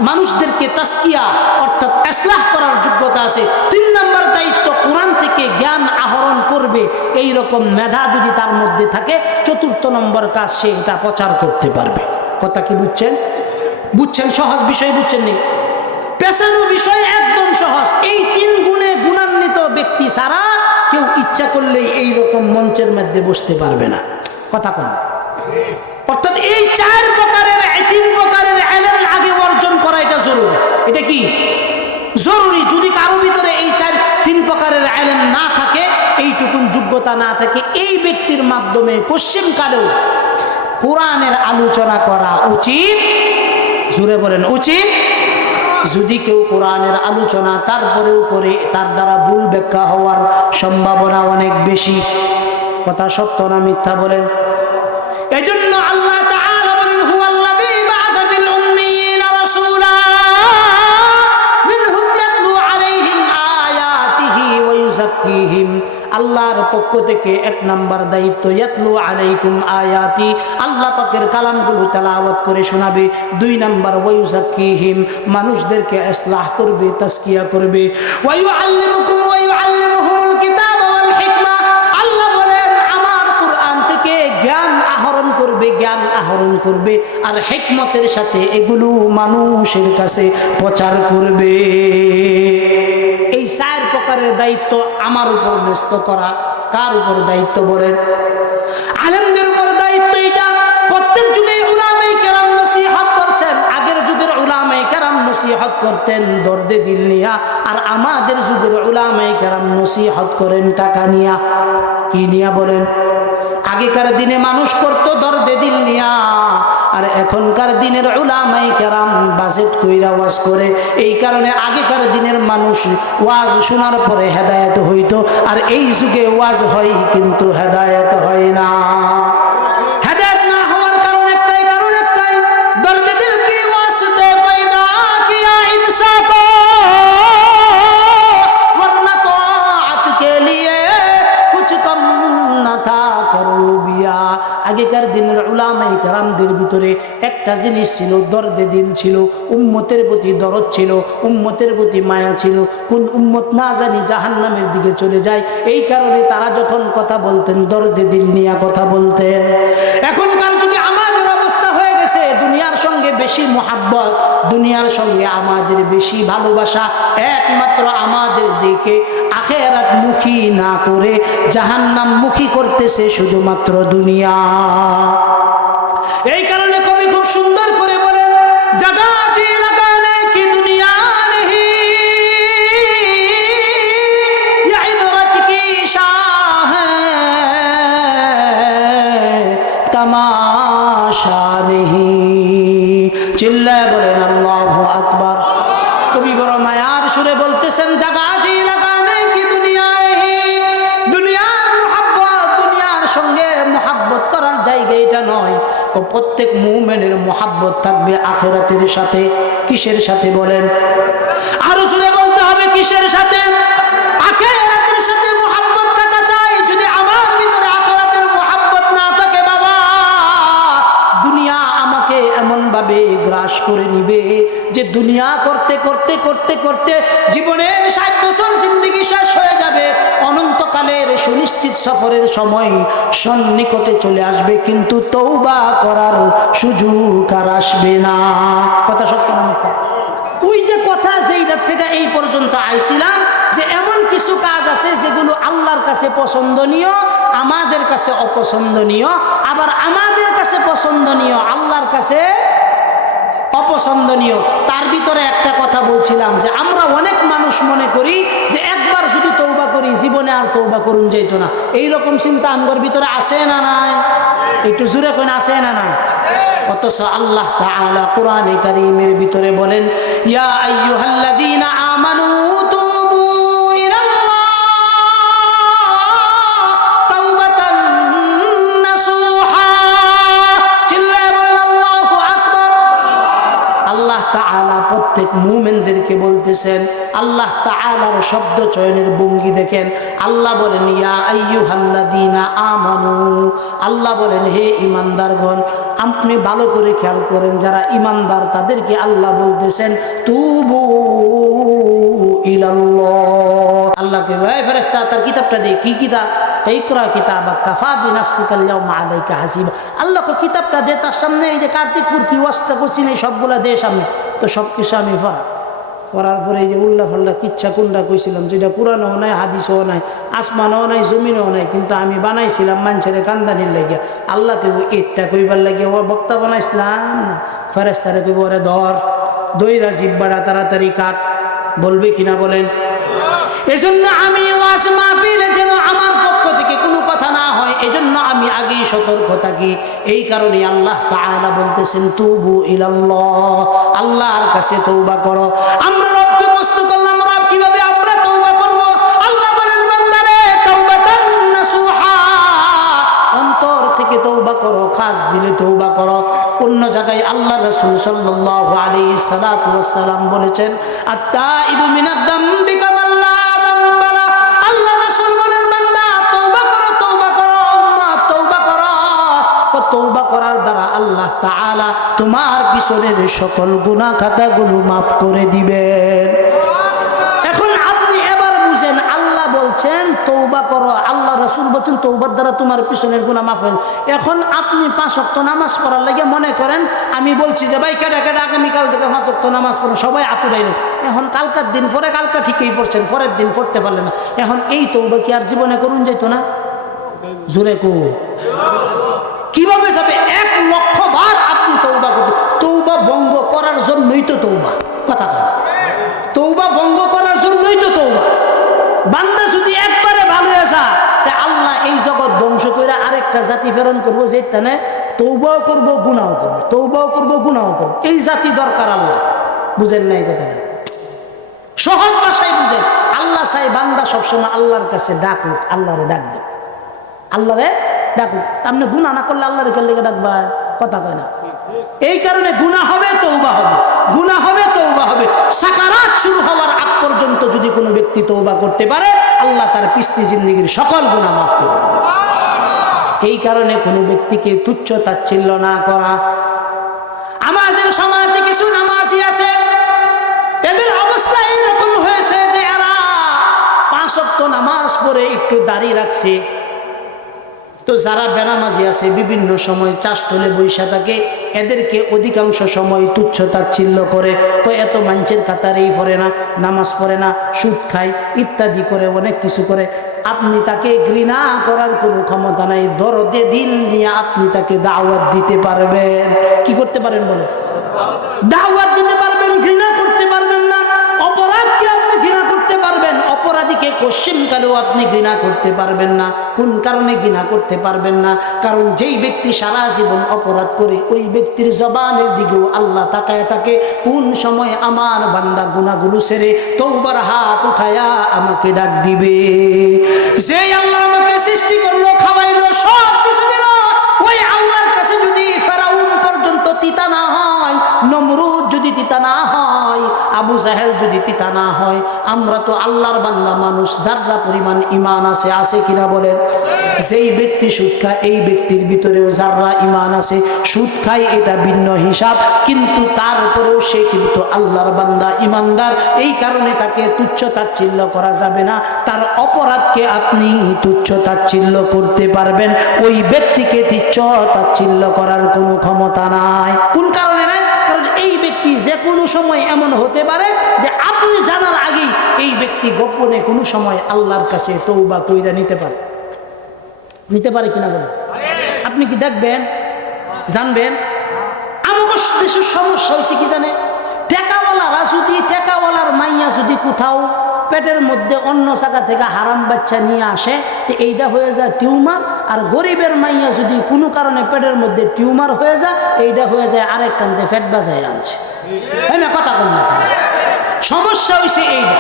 মানুষদেরকে তাসকিয়া অর্থাৎ ইসলাহ করার যোগ্যতা আছে। 3 নম্বর দায়িত্ব কোরআন থেকে জ্ঞান আহরণ করবে, এই রকম মেধা যদি তার মধ্যে থাকে। 4 নম্বর কাজ, সে এটা প্রচার করতে পারবে। কথা কি বুঝছেন? বুঝছেন? সহজ বিষয় বুঝছেন নি? পেছানো বিষয় একদম সহজ। এই 3 গুণে গুণান্বিত ব্যক্তি ছাড়া কেউ ইচ্ছা করলেই এই রকম মঞ্চের মধ্যে বসতে পারবে না। কথা কোন? অর্থাৎ এই 4 প্রকারের 3 প্রকারের ইলম আগে অর্জন করা এটা জরুরি। এটা কি জরুরি? যদি কারো ভিতরে এই 3 প্রকারের ইলম না থাকে, এইটুকুন যোগ্যতা না থাকে, এই ব্যক্তির মাধ্যমে পশ্চিমকালেও কোরআনের আলোচনা করা উচিত। জোরে বলেন উচিত। যদি কেউ কোরআনের আলোচনা তারপরেও করে, তার দ্বারা ভুল ব্যাখ্যা হওয়ার সম্ভাবনা অনেক বেশি। কথা সত্য না মিথ্যা বলেন? এজন্য আল্লাহ তাআলা বলেন, হুয়াল্লাযী বা'আসা ফিল উম্মিয়িনা রাসূলা মিনহুম ইয়াতলু আলাইহিম আয়াতিহি ওয়া ইউযাক্কিহিম। আল্লাহর পক্ষ থেকে 1 নাম্বার দায়িত্ব, ইয়াতলু আলাইকুম আয়াতি, আল্লাহ পাকের কালামগুলো তেলাওয়াত করে শোনাবে। 2 নাম্বার, ওয়া ইউযাক্কিহিম, মানুষদেরকে ইসলাহ করবে, তাসকিয়া করবে। ওয়া ইউআল্লিমুকুম ওয়া ইউআল্লিমুহুমুল কিতাবা ওয়াল হিকমা, আল্লাহ বলেন আমার কোরআন থেকে জ্ঞান আহরণ করবে, জ্ঞান আহরণ করবে, আর হিকমতের সাথে এগুলো মানুষের কাছে প্রচার করবে। এই 4 প্রকারের দায়িত্ব আমার উপর ন্যস্ত করা। কার উপর দায়িত্ব বলেন? আলেমদের উপর দায়িত্ব এটা। প্রত্যেক যুগে উলামায়ে কেরাম নসিহত করছেন। আগের যুগের উলামায়ে কেরাম নসিহত করতেন দর্দে দিল নিয়া, আর আমাদের যুগের উলামায়ে কেরাম নসিহত করেন টাকা নিয়া। কি নিয়া বলেন? আগেকার দিনে মানুষ করত দর্দে দিল নিয়া, আর এখনকার দিনের উলামায়ে কেরাম বাজেট কইরা ওয়াজ করে। এই কারণে আগেকার দিনের মানুষ ওয়াজ শোনার পরে হেদায়েত হইতো, আর এই যুগে ওয়াজ হয় কিন্তু হেদায়েত হয় না। হেদায়েত না হওয়ার কারণ একটাই, দর্দে দিল কি ওয়াসতে পয়দা কিয়া ইনসা কো, वरना तौअत के लिए कुछ कम न था करूबिया। আগেকার দিনের উলামায়ে কেরামদের ভিতরে একটা জিনিস ছিল, দর্দে দিল ছিল, উম্মতের প্রতি দরদ ছিল, উম্মতের প্রতি মায়া ছিল। কোন উম্মত না জানি জাহান্নামের দিকে চলে যায়, এই কারণে তারা যখন কথা বলতেন দর্দে দিল নিয়ে কথা বলতেন। এখনকার যুগে আমাদের অবস্থা হয়ে গেছে, দুনিয়ার সঙ্গে বেশি মোহাব্বত, দুনিয়ার সঙ্গে আমাদের বেশি ভালোবাসা, একমাত্র আমাদের দিকে আখিরাত মুখী না করে জাহান্নাম মুখী করতেছে শুধুমাত্র দুনিয়া। এই কারণে কবি খুব সুন্দর করে বলেন, জাগা জি লাগানে কি দুনিয়া নেহি, ইয়া ইবরত কি শাহ তামাশা নেহি। চিল্লায় বলেন আল্লাহু আকবার। কবি বড় মায়ার সুরে বলতেছেন, জাগা জি লাগানে কি দুনিয়া নেহি, দুনিয়ার মুহাব্বত, দুনিয়ার সঙ্গে মুহাব্বত করার জায়গা এটা নয়। তো প্রত্যেক মুমিনের মুহাব্বত থাকবে আখিরাতের সাথে। কিসের সাথে বলেন? আরো সুরে বলতে হবে কিসের সাথে? আখিরাতের সাথে মুহাব্বত থাকা চাই। যদি আমার ভিতরে আখিরাতের মুহাব্বত না থাকে বাবা, দুনিয়া আমাকে এমন ভাবে গ্রাস করে নিবে যে দুনিয়া করতে করতে করতে করতে জীবনের 60 বছর জিন্দেগি শেষ হয়ে যাবে। অনন্তকালের সুনিশ্চিত সফরের সময় সন্নিকটে চলে আসবে, কিন্তু তওবা করার সুযোগ আর আসবে না। কথা সত্য না? ওই যে কথা, যেইটা থেকে এই পর্যন্ত আইছিলাম, যে এমন কিছু কাজ আছে যেগুলো আল্লাহর কাছে পছন্দনীয়, আমাদের কাছে অপছন্দনীয়, আবার আমাদের কাছে পছন্দনীয় আল্লাহর কাছে অপছন্দনীয়। তার ভিতরে একটা কথা বলছিলাম যে আমরা অনেক মানুষ মনে করি যে একবার যদি তওবা করি জীবনে আর তওবা করুন যাইতো না। এইরকম চিন্তা আমার ভিতরে আছে না নাই? একটু জোরে কোন আছে না নাই? অথচ আল্লাহ তাআলা কোরআনে কারীমের ভিতরে বলেন, ইয়া আইয়ুহাল্লাযীনা আমানু তুবু ইলাল্লাহ তাওবাতান নাসুহা। চিল্লায়ে বলেন আল্লাহু আকবার। আল্লাহ তাআলা প্রত্যেক মুমিনদেরকে বলতেছেন, আল্লাহ তাআলার শব্দ চয়নের ভঙ্গি দেখেন। আল্লাহ বলেন ইয়া আইয়ুহাল্লাযীনা আমানু, আল্লাহ বলেন হে ঈমানদারগণ। আপনি ভালো করে খেয়াল করেন, যারা ঈমানদার তাদেরকে আল্লাহ বলতেছেন তুবু ইলাল্লাহ। আল্লাহকে ভাই ফেরেশতা তার কিতাবটা দে। কি কিতাব? ইকরা কিতাবাক কাফা বিনাফসিকা আল-ইয়াওমা আলাইকা হাসিবা। আল্লাহকে কিতাবটা দে, তার সামনে এই যে কার্তিকপুর কি ওয়াজটা করছি না সবগুলা দে সামনে। তো সব কিছু আমি পড়ার পরে এই যে উল্লাহ ফাল্লাহ কিচ্ছা কোনটা কইছিলাম, যেটা কোরআনও নাই হাদিসও নাই আসমানও নাই জমিনও নাই, কিন্তু আমি বানাইছিলাম মানুষের কান্দানির লাগিয়া। আল্লাহকে এটা কইবার লাগিয়া ও বক্তা বানাইছিলাম না। ফেরেশতারে কইব ওরে ধর, দইরা জিব্বাটা তাড়াতাড়ি কাট। বলবে কিনা বলেন? এজন্য আমি ওয়াজ মাহফিলে যেন আমার পক্ষ থেকে কোনো কথা না হয়, এজন্য আমি আগেই সতর্ক থাকি। এই কারণে আল্লাহ তাআলা বলতেছেন তুবু ইলাল্লাহ, আল্লাহর কাছে তওবা করো। আমরা রবকে প্রশ্ন করলাম, রব কিভাবে আমরা তওবা করব? আল্লাহ বলেন বান্দারে তাওবাতান নাসুহা, অন্তর থেকে তওবা করো, খাস দিলে তওবা করো। অন্য জায়গায় আল্লাহ রাসূল সাল্লাল্লাহু আলাইহি সাল্লাতু ওয়াস সালাম বলেছেন আত-তাইবু মিনাদ যামবি কামাল্লা যামবা লা। আল্লাহ রাসূল বলেন বান্দা তওবা করো, তওবা করো, উম্মত তওবা করো। তওবা করার দ্বারা আল্লাহ তাআলা তোমার পিছনের সকল গুনাহ খাতাগুলো maaf করে দিবেন। এখন আপনি এবার বুঝেন, আল্লাহ বলছেন তওবা করো, আল্লাহ রাসূল বলছেন তওবার দ্বারা তোমার পিছনের গুনাহ maaf হয়। এখন আপনি 5 ওয়াক্ত নামাজ পড়ার লাগে মনে করেন আমি বলছি যে ভাই কেডা কেডা আগামীকাল থেকে 5 ওয়াক্ত নামাজ পড়ো, সবাই আতুরাইলেন। এখন কালকার দিন পরে কালকা ঠিকই পড়ছেন, পরের দিন পড়তে পারলেন না। এখন এই তওবা কি আর জীবনে করুন যাইতো না? জোরে কই কিভাবে যাবে? 1 লক্ষ বার আপনি তওবা করতে, তওবা ভঙ্গ করার জন্যই তো তওবা। কথা বলে তওবা ভঙ্গ করার জন্যই তো তওবা। বান্দা যদি একবারে ভালো আসা, তা আল্লাহ এই জগৎ ধ্বংস করে আরেকটা জাতি প্রেরণ করবো, যেখানে তওবাও করব গুনাহও করব, তওবাও করব গুনাহও করব। এই জাতি দরকার আল্লাহ। বুঝেন না এই কথাটা? সহজ ভাষায় বুঝেন। আল্লাহ চাই বান্দা সবসময় আল্লাহর কাছে ডাকুক, আল্লাহরে ডাক দাও, আল্লাহরে ডাকুক। আপনি গুনাহ না করলে আল্লাহরে কেন লেগে ডাকবা? কথা কয় না। এই কারণে গুনাহ হবে তওবা হবে, গুনাহ হবে তওবা হবে। সাকারাত শুরু হওয়ার আগ পর্যন্ত যদি কোনো ব্যক্তি তওবা করতে পারে, আল্লাহ তার পিছতি জিন্দেগীর সকল গুনাহ মাফ করে দেবে। এই কারণে কোনো ব্যক্তিকে তুচ্ছ তাচ্ছিল্য না করা। আমাদের সমাজে কিছু নামাজি আছে, এদের অবস্থা এরকম হয়েছে যে এরা 5 ওয়াক্ত নামাজ পড়ে একটু দাড়ি রাখছে, তো যারা বেনামাজি আছে বিভিন্ন সময় চাষতলে বৈশা থাকে, এদেরকে অধিকাংশ সময় তুচ্ছ তাচ্ছিল্য করে, এত মানুষের কাতারেই পড়ে না, নামাজ পড়ে না, সুদ খায় ইত্যাদি করে, অনেক কিছু করে। আপনি তাকে ঘৃণা করার কোনো ক্ষমতা নাই। দরদে দিল নিয়ে আপনি তাকে দাওয়াত দিতে পারবেন। কি করতে পারেন বলে? দাওয়াত দিতে পারবেন, ঘৃণা করতে পারবেন না। অপরাধকে আপনি ঘৃণা করতে পারবেন, অপরাধীকে কোশ্চিনকালেও আপনি ঘৃণা করতে পারবেন না। কোন কারণে ঘৃণা করতে পারবেন না? কারণ যেই ব্যক্তি সারা জীবন অপরাধ করে, ওই ব্যক্তির জবানের দিকেও আল্লাহ তাকায় থাকে, কোন সময় আমার বান্দা গুনাহগুলো ছেড়ে তওবার হাত উঠায়া আমাকে ডাক দিবে। যেই আল্লাহ আমাকে সৃষ্টি করলো, খাওয়াইলো, সব কিছু দিল, ওই আল্লাহর কাছে যদি ফেরাউন পর্যন্ত তিতা না হয়, নমরুদ যদি তিতা না হয়, আবু জাহেল যদি তিতা না হয়, আমরা তো আল্লাহর বান্দা মানুষ, যাররা পরিমাণ ঈমান আছে, আছে কিনা বলেন? যেই ব্যক্তি সুদ খায়, এই ব্যক্তির ভিতরেও যাররা ঈমান আছে। সুদ খায় এটা ভিন্ন হিসাব, কিন্তু তারপরেও সে কিন্তু আল্লাহর বান্দা, ঈমানদার। এই কারণে তাকে তুচ্ছ তাচ্ছিল্য করা যাবে না। তার অপরাধকে আপনি তুচ্ছ তাচ্ছিল্য করতে পারবেন, ওই ব্যক্তিকে তুচ্ছ তাচ্ছিল্য করার কোনো ক্ষমতা নাই। কোন কারণে নাই? কারণ এই ব্যক্তি যে কোনো সময় এমন হতে পারে যে আপনি জানার আগেই এই ব্যক্তি গোপনে কোনো সময় আল্লাহর কাছে তওবা কইরা নিতে পারে। নিতে পারে কিনা বলে? আপনি কি দেখবেন, জানবেন? আমাদের দেশের সমস্যা হয়েছে কি জানে? টেকাওয়ালারা যদি, টেকাওয়ালার মাইয়া যদি কোথাও পেটের মধ্যে অন্য জায়গা থেকে হারাম বাচ্চা নিয়ে আসে, তো এইটা হয়ে যায় টিউমার। আর গরিবের মাইয়া যদি কোনো কারণে পেটের মধ্যে টিউমার হয়ে যায়, এইটা হয়ে যায় আরেক কান্দে ফেট বাজায় আনছে। তাই না? কথা বল না। সমস্যা হয়েছে এইটা।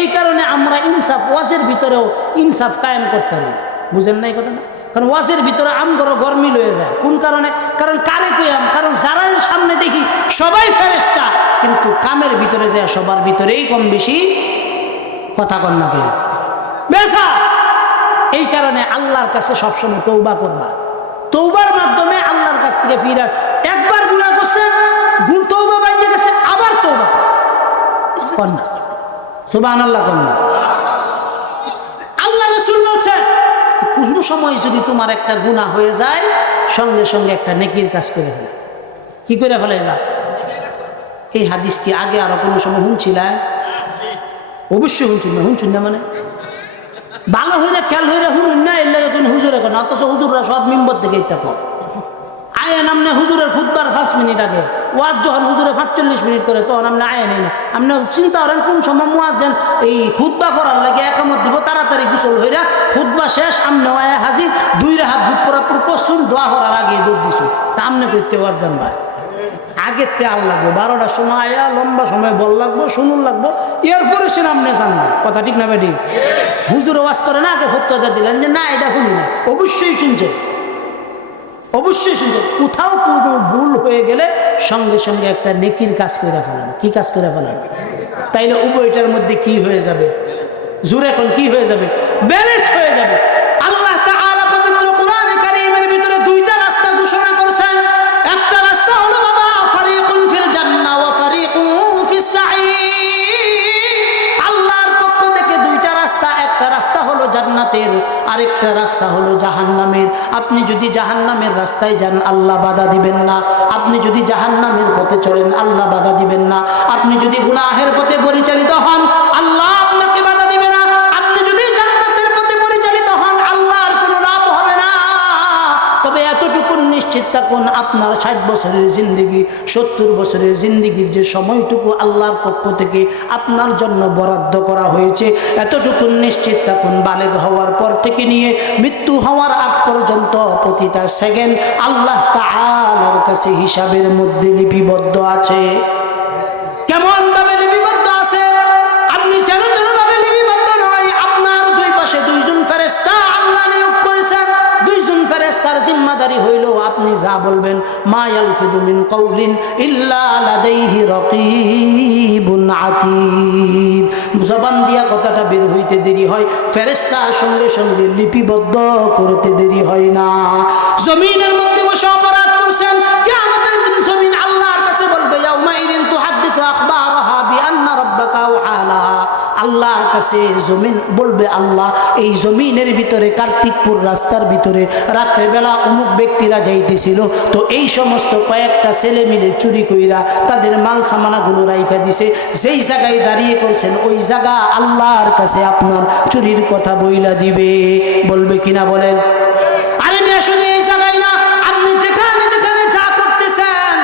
এই কারণে আমরা ইনসাফ, ওয়াজের ভিতরেও ইনসাফ কায়েম করতে পারি। বুঝেন না এই কথা? না কারণ ওয়াজের ভিতরে আমগরো গরমিল হয়ে যায়। কোন কারণে? কারণ কারে কইয়াম, কারণ যারা সামনে দেখি সবাই ফেরেশতা, কিন্তু কামের ভিতরে যায় সবার ভিতরেই কম বেশি কথা কন না কে বেসা। এই কারণে আল্লাহর কাছে সবসময় তৌবা করবা। তৌবার মাধ্যমে আল্লাহর কাছ থেকে ফিরা। একবার গুনাহ করছে, তৌবা বাইরে গেছে, আবার তৌবা কর না। সুবহানাল্লাহ কর না। আল্লাহ রাসূল বলছে কোন সময় যদি তোমার একটা গুনাহ হয়ে যায়, সঙ্গে সঙ্গে একটা নেকির কাজ করে ফেলে। কি করে ফেলাইবা? এই হাদিস কি আগে আরো কোনো সময় শুনছিলেন? অবশ্যই শুনছুন না মানে ভালো হইলে খেয়াল হইলে শুনুন না। এর লাগে কোনো হুজুরে কেন, অথচ হুজুররা সব মিম্বর থেকে ইত্যাক আয়েন। আপনি হুজুরের খুতবার 5 মিনিট আগে, ওয়াজ যখন হুজুরে 45 মিনিট করে, তখন আপনি আয়েন না। আপনি চিন্তা করেন কোন সময় মুয়াজ্জিন এই খুতবা করার লাগে একামত দিব, তাড়াতাড়ি গোসল হইরা খুতবা শেষ, আমনে আয়ে হাজির, 2 রাকাত যুগ পুরোপুরি পছন্দ দোয়া করার আগে দৌড় দিছো। তা আমনে করতে ওয়াজ জানবা আগের তে আল লাগবো, 12টার সময় আয়া লম্বা সময় বল লাগবো, শুনুন লাগবো, এরপরে সে নামনে জানবো। কথা ঠিক না বেটি? হুজুরে ওয়াজ করে না, আগে ফতোয়া দিলেন যে না এটা শুনি না। অবশ্যই শুনছে, অবশ্যই শুনছে। কোথাও কোনো ভুল হয়ে গেলে সঙ্গে সঙ্গে একটা নেকির কাজ করে ফেলান। কি কাজ করে ফেলান? তাইলে উভয়টার মধ্যে কি হয়ে যাবে? জোরে এখন কি হয়ে যাবে? ব্যালেন্স হয়ে যাবে। আল্লাহ তাআলা পবিত্র কোরআনে কারীমের ভিতরে 2টা রাস্তা ঘোষণা করেছেন। একটা রাস্তা হলো বাবা ফারিকুন ফিল জান্নাহ ওয়া ফারিকুন ফিস সাঈর। আল্লাহর পক্ষ থেকে 2টা রাস্তা, একটা রাস্তা হলো জান্নাতের, আরেকটা রাস্তা হলো জাহান্নামের। আপনি যদি জাহান্নামের রাস্তায় যান, আল্লাহ বাধা দিবেন না। আপনি যদি জাহান্নামের পথে চলেন, আল্লাহ বাধা দিবেন না। আপনি যদি গুনাহের পথে পরিচালিত হন, আল্লাহ আপনাকে বাধা দিবে না। আপনি যদি জান্নাতের পথে পরিচালিত হন, আল্লাহর কোনো লাভ হবে না। তবে এতটুকু নিশ্চিত থাকুন, আপনার 60 বছরের জিন্দেগি, 70 বছরের জিন্দেগির যে সময়টুকু আল্লাহর পক্ষ থেকে আপনার জন্য বরাদ্দ করা হয়েছে, এতটুকু নিশ্চিত থাকুন বালেগ হওয়ার পর থেকে নিয়ে মৃত্যু হওয়ার আগ পর্যন্ত প্রতিটা সেকেন্ড আল্লাহ তাআলার কাছে হিসাবের মধ্যে লিপিবদ্ধ আছে। কেমন ভাবে লিপিবদ্ধ আছে? আপনি যেন ভাবে লিপিবদ্ধ নয়। আপনার 2 পাশে 2 জন ফেরেশতা আল্লাহ নিয়োগ করেছেন। 2 জন ফেরেশতার জিম্মাদারি হইল আপনি যা বলবেন, মা ইয়ালফিদু মিন কাউলিন ইল্লা লাদাইহি রাকীবুন আতীদ। জবান দিয়া কথাটা বের হইতে দেরি হয়, ফেরেশতা সঙ্গে সঙ্গে লিপিবদ্ধ করতে দেরি হয় না। জমিনের মধ্যে বসে অপরাধ করছেন, কিয়ামতের দিন জমিন আল্লাহর কাছে বলবে ইয়াউমাইদিন তুহাদ্দিথু আখবারাহা বিআন্না রাব্বাকা ওয়ালা। আল্লাহর কাছে জমিন বলবে, আল্লাহ এই জমিনের ভিতরে কার্তিকপুর রাস্তার ভিতরে রাত্রেবেলা অমুক ব্যক্তিরা যাইতেছিল, তো এই সমস্ত কয়েকটা ছেলে মিলে চুরি কইরা তাদের মাল সামানাগুলো রাইখা দিছে। যেই জায়গায় দাঁড়িয়ে করছেন ওই জায়গা আল্লাহর কাছে আপনার চুরির কথা বইলা দিবে। বলবে কিনা বলেন? আরে মেয়ে শুনে এই জায়গায় না, আপনি যেখানে যেখানে যা করতেছেন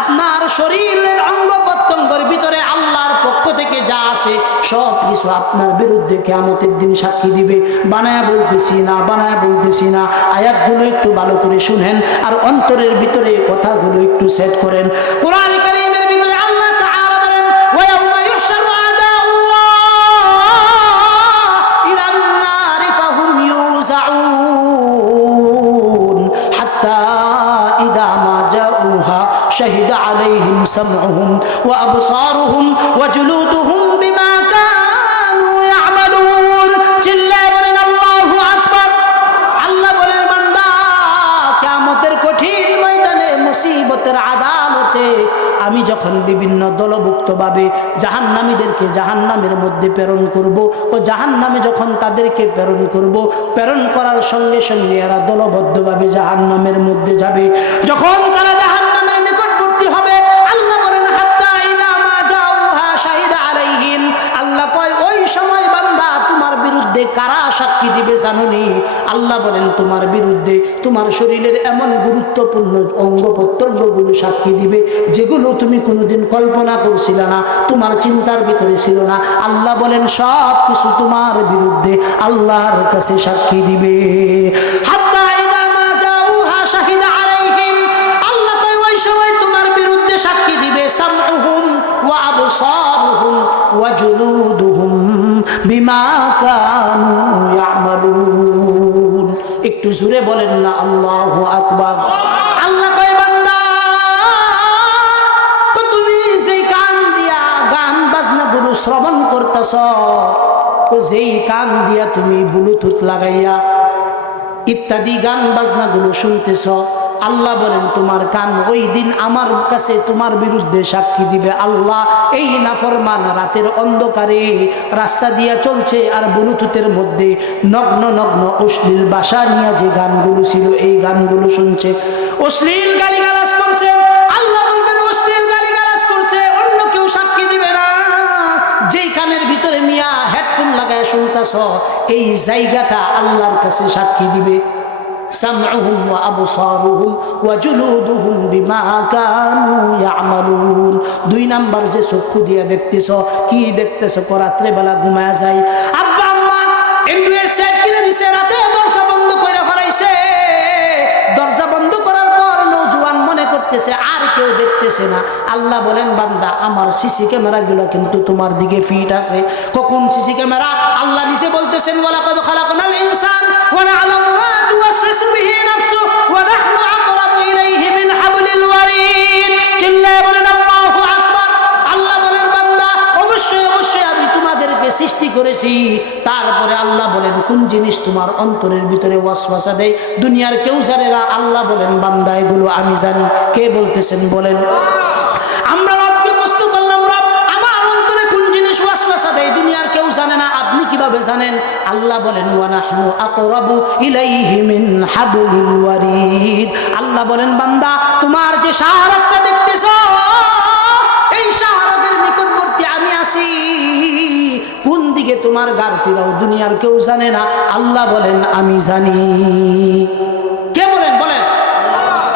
আপনার শরীরের অঙ্গ প্রত্যঙ্গের ভিতরে আল্লাহর পক্ষ থেকে যা আছে সব কিছু আপনার বিরুদ্ধে কিয়ামতের দিন সাক্ষী দিবে। বানায়া বলতেছি না, আয়াতগুলো একটু ভালো করে শুনেন আর অন্তরের ভিতরে কথাগুলো একটু সেট করেন। কোরআন কারীমের ভিতরে আল্লাহ তাআলা বলেন, ওয়া ইয়াউমা ইউহশারু আদাউল্লাহ ইলান নারি ফাহুম ইউযাউন হাত্তা ইযা মা জাউহা শাহিদা আলাইহিম সামউহুম ওয়া আবসারুহুম ওয়া জুলুদুহুম বিমা কানু ইয়ামালুন। চিল্লায়ে বলেন আল্লাহু আকবার। আল্লাহ বলেন, বান্দা কিয়ামতের কঠিন ময়দানে, মুসিবতের আদালতে আমি যখন বিভিন্ন দলভুক্তভাবে জাহান্নামীদেরকে জাহান্নামের মধ্যে প্রেরণ করব, ও জাহান্নামে যখন তাদেরকে প্রেরণ করব, প্রেরণ করার সঙ্গে সঙ্গে এরা দলবদ্ধভাবে জাহান্নামের মধ্যে যাবে। যখন তারা জাহান্নামের নিকটবর্তী হবে, আল্লাহ বলেন হাত্তা ইযা মা জাউহা শাহিদা আলাইহিম। আল্লাহ কয় ওই সময় বান্দা তোমার বিরুদ্ধে কারা সাক্ষী দিবে জানোনি? আল্লাহ বলেন তোমার বিরুদ্ধে তোমার শরীরের এমন গুরুত্বপূর্ণ অঙ্গ প্রত্যঙ্গগুলো সাক্ষী দিবে যেগুলো তুমি কোনোদিন কল্পনা করছিলে না, তোমার চিন্তার ভিতরে ছিল না। আল্লাহ বলেন সব কিছু তোমার বিরুদ্ধে আল্লাহর কাছে সাক্ষী দিবে। হাত্তা ইযা মা জাউহা শাহিদা আলাইহিম। আল্লাহ কয় ওই সময় তোমার বিরুদ্ধে সাক্ষী দিবে সামউহুম ওয়া আবসারুহুম ওয়া জুলুদুহুম বিমা কানু ইয়ামালুন। একটু একটু জোরে বলেন না আল্লাহু আকবার। আল্লাহ কয় বান্দা তো তুমি যেই কান দিয়া গান বাজনা গুলো শ্রবণ করতেছ, তো যেই কান দিয়া তুমি ব্লুটুথ লাগাইয়া ইত্যাদি গান বাজনা গুলো শুনতেছ, আল্লাহ বলেন তোমার কান ওই দিন আমার কাছে তোমার বিরুদ্ধে সাক্ষী দিবে। আল্লাহ এই নাফরমান রাতের অন্ধকারে রাস্তা দিয়া চলছে আর ব্লুটুথের মধ্যে নগ্ন নগ্ন অশ্লীল ভাষা নিয়ে যে গানগুলো ছিল এই গানগুলো শুনছে, অশ্লীল গালিগালাজ করছে। আল্লাহ বলবেন অশ্লীল গালিগালাজ করছে, অন্য কেউ সাক্ষী দিবে না। যেই কানের ভিতরে মিয়া হেডফোন লাগায় শুনতেছ এই জায়গাটা আল্লাহর কাছে সাক্ষী দিবে। সামউহুম ওয়া আবসারুহুম ওয়া জুলুদুহুম বিমা কানু ইয়ামালুন। দুই নাম্বার যে চক্ষু দিয়ে দেখতেছ, কি দেখতেছ? রাত্রে বেলা ঘুমায়া যায়, আব্বা আম্মা এন্ড্রয়েড সেট কিনে দিছে, রাতে দরজা বন্ধ করে ফেলাইছে। দরজা বন্ধ করার পর নওজোয়ান মনে করতেছে আর কেউ দেখতেছে না। আল্লাহ বলেন বান্দা আমার সিসি ক্যামেরা গুলো কিন্তু তোমার দিকে ফিট আছে। কখন সিসি ক্যামেরা? আল্লাহ নিজে বলতেছেন ওয়ালাকাদ খালাকনাল ইনসান ওয়া না'লামু মা তুওয়াসওয়িসু বিহি নাফসু ওয়া নাহনু আকরাবু ইলাইহি মিন হাবলিল ওয়ারিদ। চিল্লায়ে বলেন আল্লাহু আকবার। আল্লাহ বলেন বান্দা অবশ্যই অবশ্যই আমি তোমাদেরকে সৃষ্টি করেছি। তারপরে আল্লাহ বলেন কোন জিনিস তোমার অন্তরের ভিতরে ওয়াসওয়াসা দেয় দুনিয়ার কেউ জানে না। আল্লাহ বলেন বান্দা এগুলো আমি জানি। কে বলতেছেন বলেন? আমরা রবকে প্রশ্ন করলাম, রব আমার অন্তরে কোন জিনিস ওয়াসওয়াসা দেয় দুনিয়ার কেউ জানে না, আপনি কিভাবে জানেন? আল্লাহ বলেন ওয়া নাহনু আকরাবু ইলাইহি মিন হাবলিল ওয়ারিদ। আল্লাহ বলেন বান্দা তোমার যে শাহরাতটা দেখতেছো এই শাহরাতের নিকটবর্তী আমি আছি। কোন দিকে তোমার গার ফিরাও দুনিয়ার কেউ জানে না, আল্লাহ বলেন আমি জানি। কে বলেন? বলেন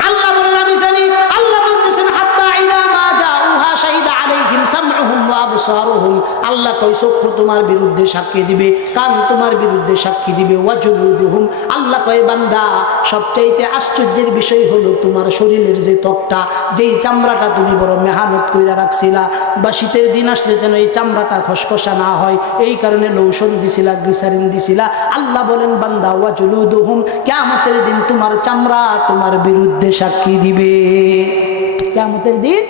আল্লাহ বলেন আমি জানি। আল্লাহ বলতেছেন হাত্তা ইদা মা জাউহা শাহিদা আলাইহিম সামউহুম ওয়া আবসারুহুম। আল্লাহ কই চক্ষু তোমার বিরুদ্ধে সাক্ষী দিবে, কান তোমার বিরুদ্ধে সাক্ষী দিবে, ওয়া জুলুদুহুম। আল্লাহ কয় বান্দা সবচাইতে আশ্চর্যের বিষয় হলো তোমার শরীরের যে ত্বকটা, যেই চামড়াটা তুমি বড় মেহনত কইরা রাখছিলা, বা শীতের দিন আসলে যেন এই চামড়াটা খসখসা না হয় এই কারণে লোশন দিছিলা, গ্লিসারিন দিছিলা। আল্লাহ বলেন বান্দা ওয়া জুলুদুহুম, কিয়ামতের দিন তোমার চামড়া তোমার বিরুদ্ধে সাক্ষী দিবে। কিয়ামতের দিন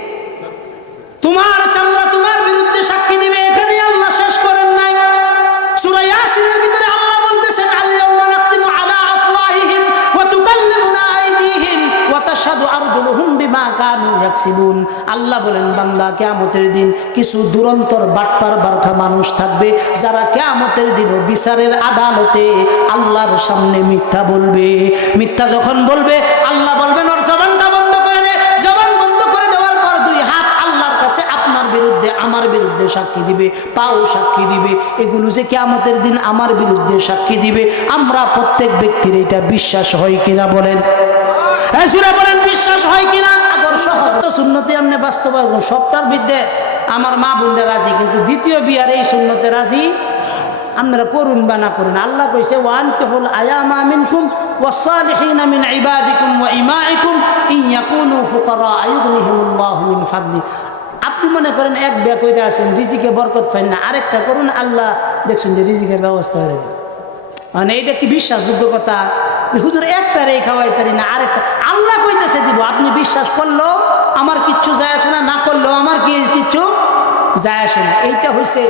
তোমার চামড়া তোমার বিরুদ্ধে সাক্ষী দিবে। এখানে আল্লাহ শেষ করেন নাই। সূরা ইয়াসিনের ভিতরে আল্লাহ বলতেছেন আল-ইয়াওমা নাখতিমু আলা আফওয়াহিহিম ওয়া তুকাল্লিমুনা আইদিহিম ওয়া তাশহাদু আরজুলুহুম বিমা কানু ইয়াকসিবুন। আল্লাহ বলেন বান্দা কিয়ামতের দিন কিছু দুরন্তর বাটপার বারখা মানুষ থাকবে যারা কিয়ামতের দিনও বিচারের আদালতে আল্লাহর সামনে মিথ্যা বলবে। মিথ্যা যখন বলবে আল্লাহ বলবেন ওর জবানটা বন্ধ করে দে। জবান বন্ধ করে দেওয়ার পর দুই হাত আল্লাহর কাছে আপনার বিরুদ্ধে আমার বিরুদ্ধে সাক্ষী দিবে, পাও সাক্ষী দিবে। এগুলো যে কিয়ামতের দিন আমার বিরুদ্ধে সাক্ষী দিবে আমরা প্রত্যেক ব্যক্তির এটা বিশ্বাস হয় কিনা বলেন? হ্যাঁ সুরা বলেন বিশ্বাস হয় কিনা? আগর সহজ তো সুন্নতে আমনে বাস্তবায়ন সবটার বিরুদ্ধে আমার মা বোনরা রাজি, কিন্তু দ্বিতীয় বিয়ার এই সুন্নতে রাজি আপনারা করুন বা না করুন। আল্লাহ কইছে ওয়ানকিহুল আয়ামা মিনকুম ওয়াস-সালিহিনা মিন ইবাদিকুম ওয়া ইমাইকুম ইন ইয়াকুনু ফুকারা আয়ুগনিহিমুল্লাহু মিন ফাদলি। আপনি মনে করেন এক বিয়া কইতে আছেন রিজিকে বরকত পাইন না, আরেকটা করুন আল্লাহ দেখছেন যে রিজিকের ব্যবস্থা করে দেবে। মানে এইটা কি বিশ্বাসযোগ্য কথা? হুজুর একটা রে খাওয়াইতারি না আরেকটা, আল্লাহ কইতেছে দিব। আপনি বিশ্বাস করলেও আমার কিচ্ছু যায় আসে না, না করলেও আমার কি কিচ্ছু যায় আসে না। এইটা হইছে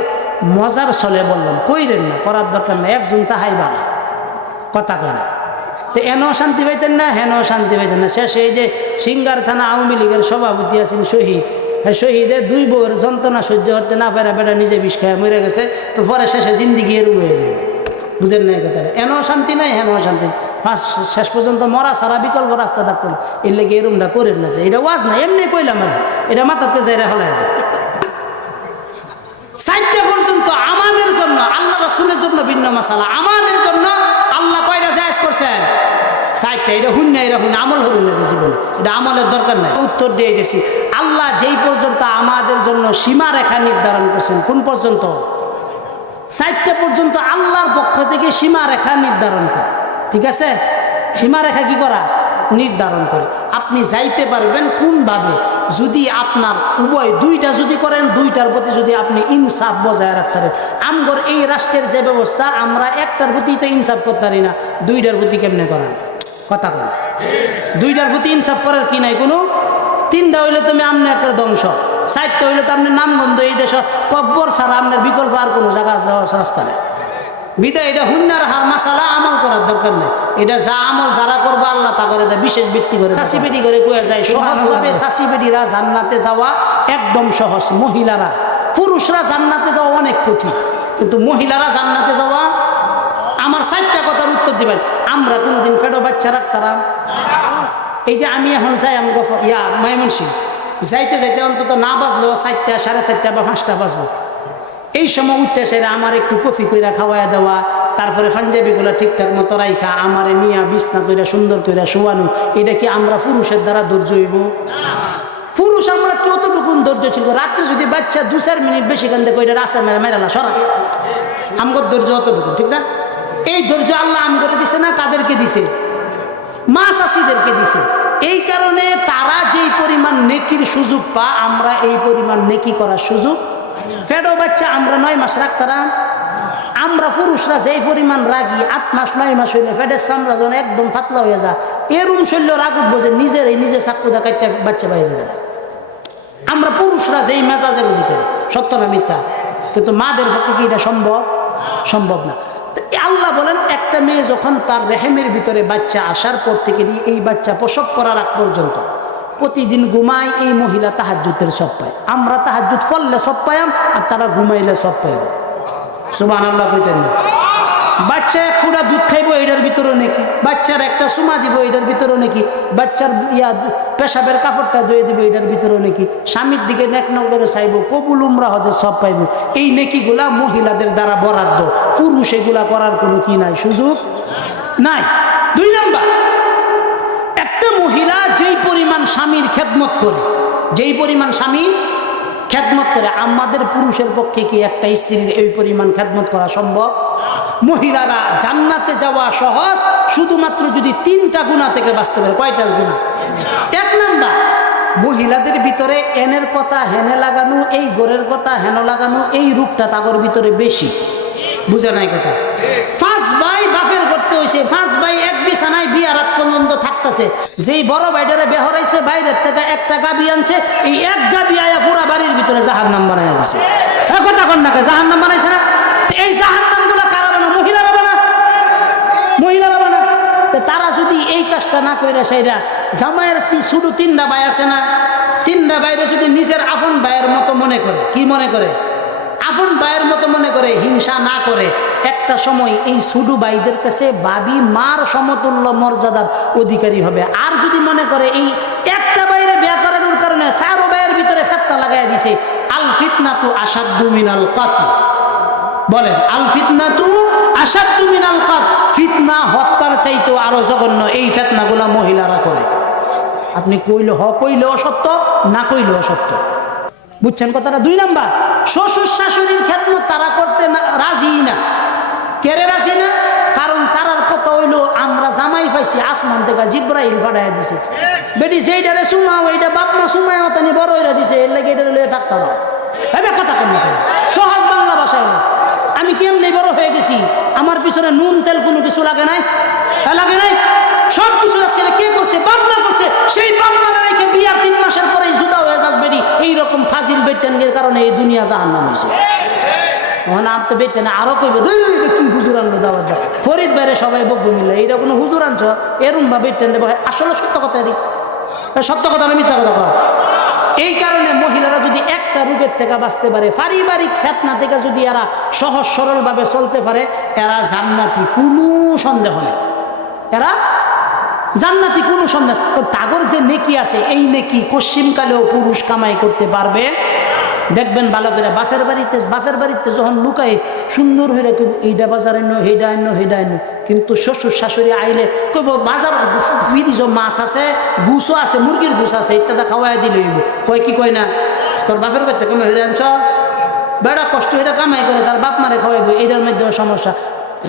মজার ছলে বললাম, কইরেন না, করার দরকার না। একজন তাহাই বালা কথা কয় না, তো এনেও শান্তি পাইতেন না হেনও শান্তি পাইতেন না। শেষে এই যে সিঙ্গার থানা আওয়ামী লীগের সভাপতি আছেন শহীদ, হ্যাঁ শহীদের দুই বউয়ের যন্ত্রণা সহ্য করতে না পারে বেটা নিজে বিষ খায় মরে গেছে, তো পরে শেষে জিন্দিগি এরম হয়ে যাবে। বুঝেন না কথাটা? এনেও শান্তি নাই হেনও শান্তি নাই, শেষ পর্যন্ত মরা ছাড়া বিকল্প রাস্তা থাকতো না। এর লেগে এরমটা করেন না। এটা ওয়াজ না, এমনি কইলাম আর এটা মাথাতে যাই হলাই দেয়। 4টা পর্যন্ত আমাদের জন্য, আল্লাহ রাসূলের জন্য ভিন্ন মাসালা, আমাদের জন্য আল্লাহ কয়টা জায়েজ করছেন? 4টা। এটা হুন না, এটা হুন আমল হরুন না যে জীবনে, এটা আমলের দরকার নাই। উত্তর দিয়ে গেছি আল্লাহ যেই পর্যন্ত আমাদের জন্য সীমা রেখা নির্ধারণ করছেন। কোন পর্যন্ত? 4টা পর্যন্ত আল্লাহর পক্ষ থেকে সীমা রেখা নির্ধারণ করে। ঠিক আছে? সীমা রেখা কি করা? নির্ধারণ করে। আপনি যাইতে পারবেন কোনভাবে, যদি আপনার উভয় দুইটা যদি করেন, দুইটার প্রতি যদি আপনি ইনসাফ বজায় রাখতে পারেন। আমগর এই রাষ্ট্রের যে ব্যবস্থা, আমরা একটার প্রতি তো ইনসাফ করতে পারি না, দুইটার প্রতি কেমনে করেন? কথা বল, দুইটার প্রতি ইনসাফ করার কি নাই কোনো? তিনটা হইলে তুমি আমনে একটা ধ্বংস, চারটা হইলে তো আপনি নামগন্ধ, এই দেশ কব্বর ছাড়া আপনার বিকল্প আর কোনো জায়গা যাওয়ার রাস্তা নেই। বিদায় এটা হুন্নার হার মাসালা, আমল করার দরকার নেই। এটা যা আমল যারা করবো আল্লাহ তা করে দেয়, বিশেষ ব্যক্তি করে। চাষি বেটি করে কয়ে যায় সহজভাবে, চাষি বেটিরা জান্নাতে যাওয়া একদম সহজ। মহিলারা, পুরুষরা জান্নাতে যাওয়া অনেক কঠিন, কিন্তু মহিলারা জান্নাতে যাওয়া। আমার 4টা কথার উত্তর দিবেন। আমরা কোনোদিন ফেডো বাচ্চা রাখতাম? এই যে আমি এখন যাই ময়মনসিংহ, যাইতে যাইতে অন্তত না বাজলেও 4টা, 4:30 বা 5টা বাজবো। এই সময় উঠতে সেরা আমার একটু কফি কইরা খাওয়াইয়া দেওয়া, তারপরে পাঞ্জাবিগুলো ঠিকঠাক মতো রাইখা আমারে নিয়া বিছনা কইরা সুন্দর কইরা শোয়ানো, এটা কি আমরা পুরুষের দ্বারা ধৈর্য হইব? পুরুষ আমরা কতটুকুন ধৈর্য ছিল? রাত্রে যদি বাচ্চা 2-4 মিনিট বেশি কান্দে কইটা রাসের মেরালা সরা, আমগর ধৈর্য অতটুকু, ঠিক না? এই ধৈর্য আল্লাহ আমগরে দিছে না? কাদেরকে দিছে? মা চাষিদেরকে দিছে। এই কারণে তারা যেই পরিমাণ নেকির সুযোগ পা, আমরা এই পরিমাণ নেকি করার সুযোগ। ফেডো বাচ্চা আমরা 9 মাস রাখতাম। আমরা পুরুষরা যেই পরিমাণ রাগি, 8 মাস 9 মাস হইলে ফেডের চামড়া যখন একদম পাতলা হয়ে যায়, এরম শৈল্য রাগ উঠবো যে নিজে চাকুদা কাটতে বাচ্চা বাইরে দেবে না। আমরা পুরুষরা যেই মেজাজের অধিকারী, সত্য না মিথ্যা? কিন্তু মাদের পক্ষে কি এটা সম্ভব না। আল্লাহ বলেন, একটা মেয়ে যখন তার রেহেমের ভিতরে বাচ্চা আসার পর থেকে নিয়ে এই বাচ্চা প্রসব করার আগ পর্যন্ত প্রতিদিন ঘুমায়, এই মহিলা তাহাজ্জুদের সব পায়। আমরা তাহাজ্জুদ পড়লে সব পাইম, আর তারা ঘুমাইলে সব পাইব। সুবহানাল্লাহ কইতেন না? বাচ্চা 1 ফোঁটা দুধ খাইবো, এটার ভিতরেও নাকি। বাচ্চার একটা সুমা দিব, এটার ভিতরেও নাকি। বাচ্চার পেশাবের কাপড়টা ধুয়ে দিব, এটার ভিতরেও নাকি। স্বামীর দিকে নেক নজরে চাইব, কবুল উমরা হজে সব পাইব। এই নেকিগুলা মহিলাদের দ্বারা বরাদ্দ, পুরুষ এগুলা করার কোনো কি নাই, সুযোগ নাই। 2 নাম্বার, একটা মহিলা যেই পরিমাণ স্বামীর খেদমত করে, যেই পরিমাণ স্বামীর খেদমত করে, আমাদের পুরুষের পক্ষে কি একটা স্ত্রীর এই পরিমাণ খেদমত করা সম্ভব? মহিলারা জান্নাতে যাওয়া সহজ শুধুমাত্র যদি 3টা গুনাহ থেকে বাঁচতে পারে। কয়টা গুনাহ? 1 নাম্বার, মহিলাদের ভিতরে এনের কথা হেনে লাগানো, এই গোরের কথা হেন লাগানো, এই রূপটা তাগর ভিতরে বেশি। বুঝে নাই কথা? 5 ভাই বাপের করতে হয়েছে, 5 ভাই এক বিছানায় বিয়া রাত পর্যন্ত থাকতেছে। যেই বড় ভাইটারে বেহরাইছে, বাইরের থেকে একটা গাবি আনছে, এই এক গাবি আয়া পুরা বাড়ির ভিতরে জাহান্নাম বানাইয়া দিছে। কথা কন না, জাহান্নাম বানাইছে না? এই জাহান্নাম গুলা কারা বানা? মহিলারা বানা, মহিলারা বানা। তারা যদি এই কাজটা না কইরা সেইরা জামাইয়ের শুধু 3টা ভাই আছে না, 3টা বাইরে যদি নিজের আপন ভাইয়ের মতো মনে করে, কি মনে করে? আপন ভাইয়ের মতো মনে করে, হিংসা না করে, একটা সময় এই সুডু ভাইদের কাছে ভাবি মার সমতুল্য মর্যাদার অধিকারী হবে। আর যদি মনে করে এই একটা বাইরে বিয়া করানোর কারণে 4 ভাইয়ের ভিতরে ফিতনা লাগাইয়া দিছে, আল ফিতনাতু আশাদ্দু মিনাল কতল। বলেন, আল ফিতনাতু আশাদ্দু মিনাল কতল। ফিতনা হত্যার চাইতেও আরো জঘন্য এই ফিতনাগুলো মহিলারা করে। আপনি কইলেও অসত্য, না কইলেও অসত্য। বুঝছেন কথাটা? 2 নাম্বার, শ্বশুর শাশুড়ির খেদমত তারা করতে রাজি না। কেরে রাজি না? কারণ তারার কথা হইলো, আমরা জামাই পাইছি আসমান থেকে, জিব্রাইল পাঠাইয়া দিছে। বেটি সেইটারে সুমাও, এইটা বাপ মা সুমায় তানি বড় হইরা দিছে, এর লাগে এটা লইয়া থাকতে হবে। এবার কথা কম না, সহজ বাংলা ভাষায়। আমি কেমনি বড় হয়ে গেছি, আমার পিছনে নুন তেল কোনো কিছু লাগে নাই, লাগে নাই? সব কিছু লাগছে। কে করছে? বাপমা করছে। সেই বাপমারা রেখে বিয়ার 3 মাসের পরেই জুদা হয়ে যাস বেরি। এইরকম ফাজিল বেটেনের কারণে এই দুনিয়া জাহান্নাম হয়েছে। তো বেটেন আরো কইবে, কি হুজুর আনলো দাওয়াত দাও, ফরিদ বাইরে সবাই বকবো মিলে, এইটা কোনো হুজুর আনছ এরম বা বেটেন। আসলে সত্য কথা, এটি সত্য কথা না মিথ্যা কথা কয়? এই কারণে মহিলারা যদি একটা রোগের থেকে বাঁচতে পারে, পারিবারিক ফিতনা থেকে যদি এরা সহজ সরল ভাবে চলতে পারে, এরা জান্নাতি, কোনো সন্দেহ নেই। এরা জান্নাতি, কোনো সন্দেহ। তো তাগর যে নেকি আছে, এই নেকি পশ্চিমকালেও পুরুষ কামাই করতে পারবে। দেখবেন ভালো করে, বাপের বাড়িতে যখন লুকায় সুন্দর হয়ে রাখবে, এইটা বাজার আনো, হেডা আনো, হেডা আনো। কিন্তু শ্বশুর শাশুড়ি আইলে কইব, বাজার ফ্রিজ মাছ আছে, গুছও আছে, মুরগির গুছ আছে, ইত্যাদি খাওয়াই দিলে হইব। কয় কি কয় না, তোর বাপের বাড়িতে কমে হয়ে আনছস, বেড়া কষ্ট হয়ে কামাই করে তার বাপ মারে খাওয়াইব, এইটার মধ্যেও সমস্যা।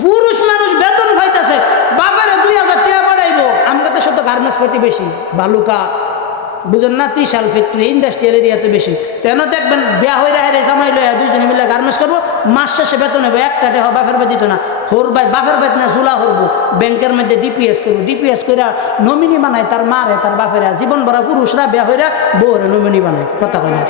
পুরুষ মানুষ বেতন পাইতেছে, বাপের 2000 টাকা বাড়াইব, যাইব আমরা তো শত গার্মেন্টস পাতি বেশি বালুকা বুঝুন না, ত্রিশাল ফ্যাক্টরি ইন্ডাস্ট্রিয়াল এরিয়াতে বেশি। কেন দেখবেন বিয়া হয়ে রে জামাই লয়া দুইজনে মিলে গার্মেন্টস করবো, মাস শেষে বেতন নেবো, একটা টেহ বাপের বাই দিত না, হোর বাই বাপের বাই না ঝুলা হরবো, ব্যাংকের মধ্যে ডিপিএস করবো, ডিপিএস করে নমিনি বানায় তার মারে তার বাপেরা, জীবন ভরা পুরুষরা বিয়া হয়ে বউরে নমিনি বানায়, কথা কয় না।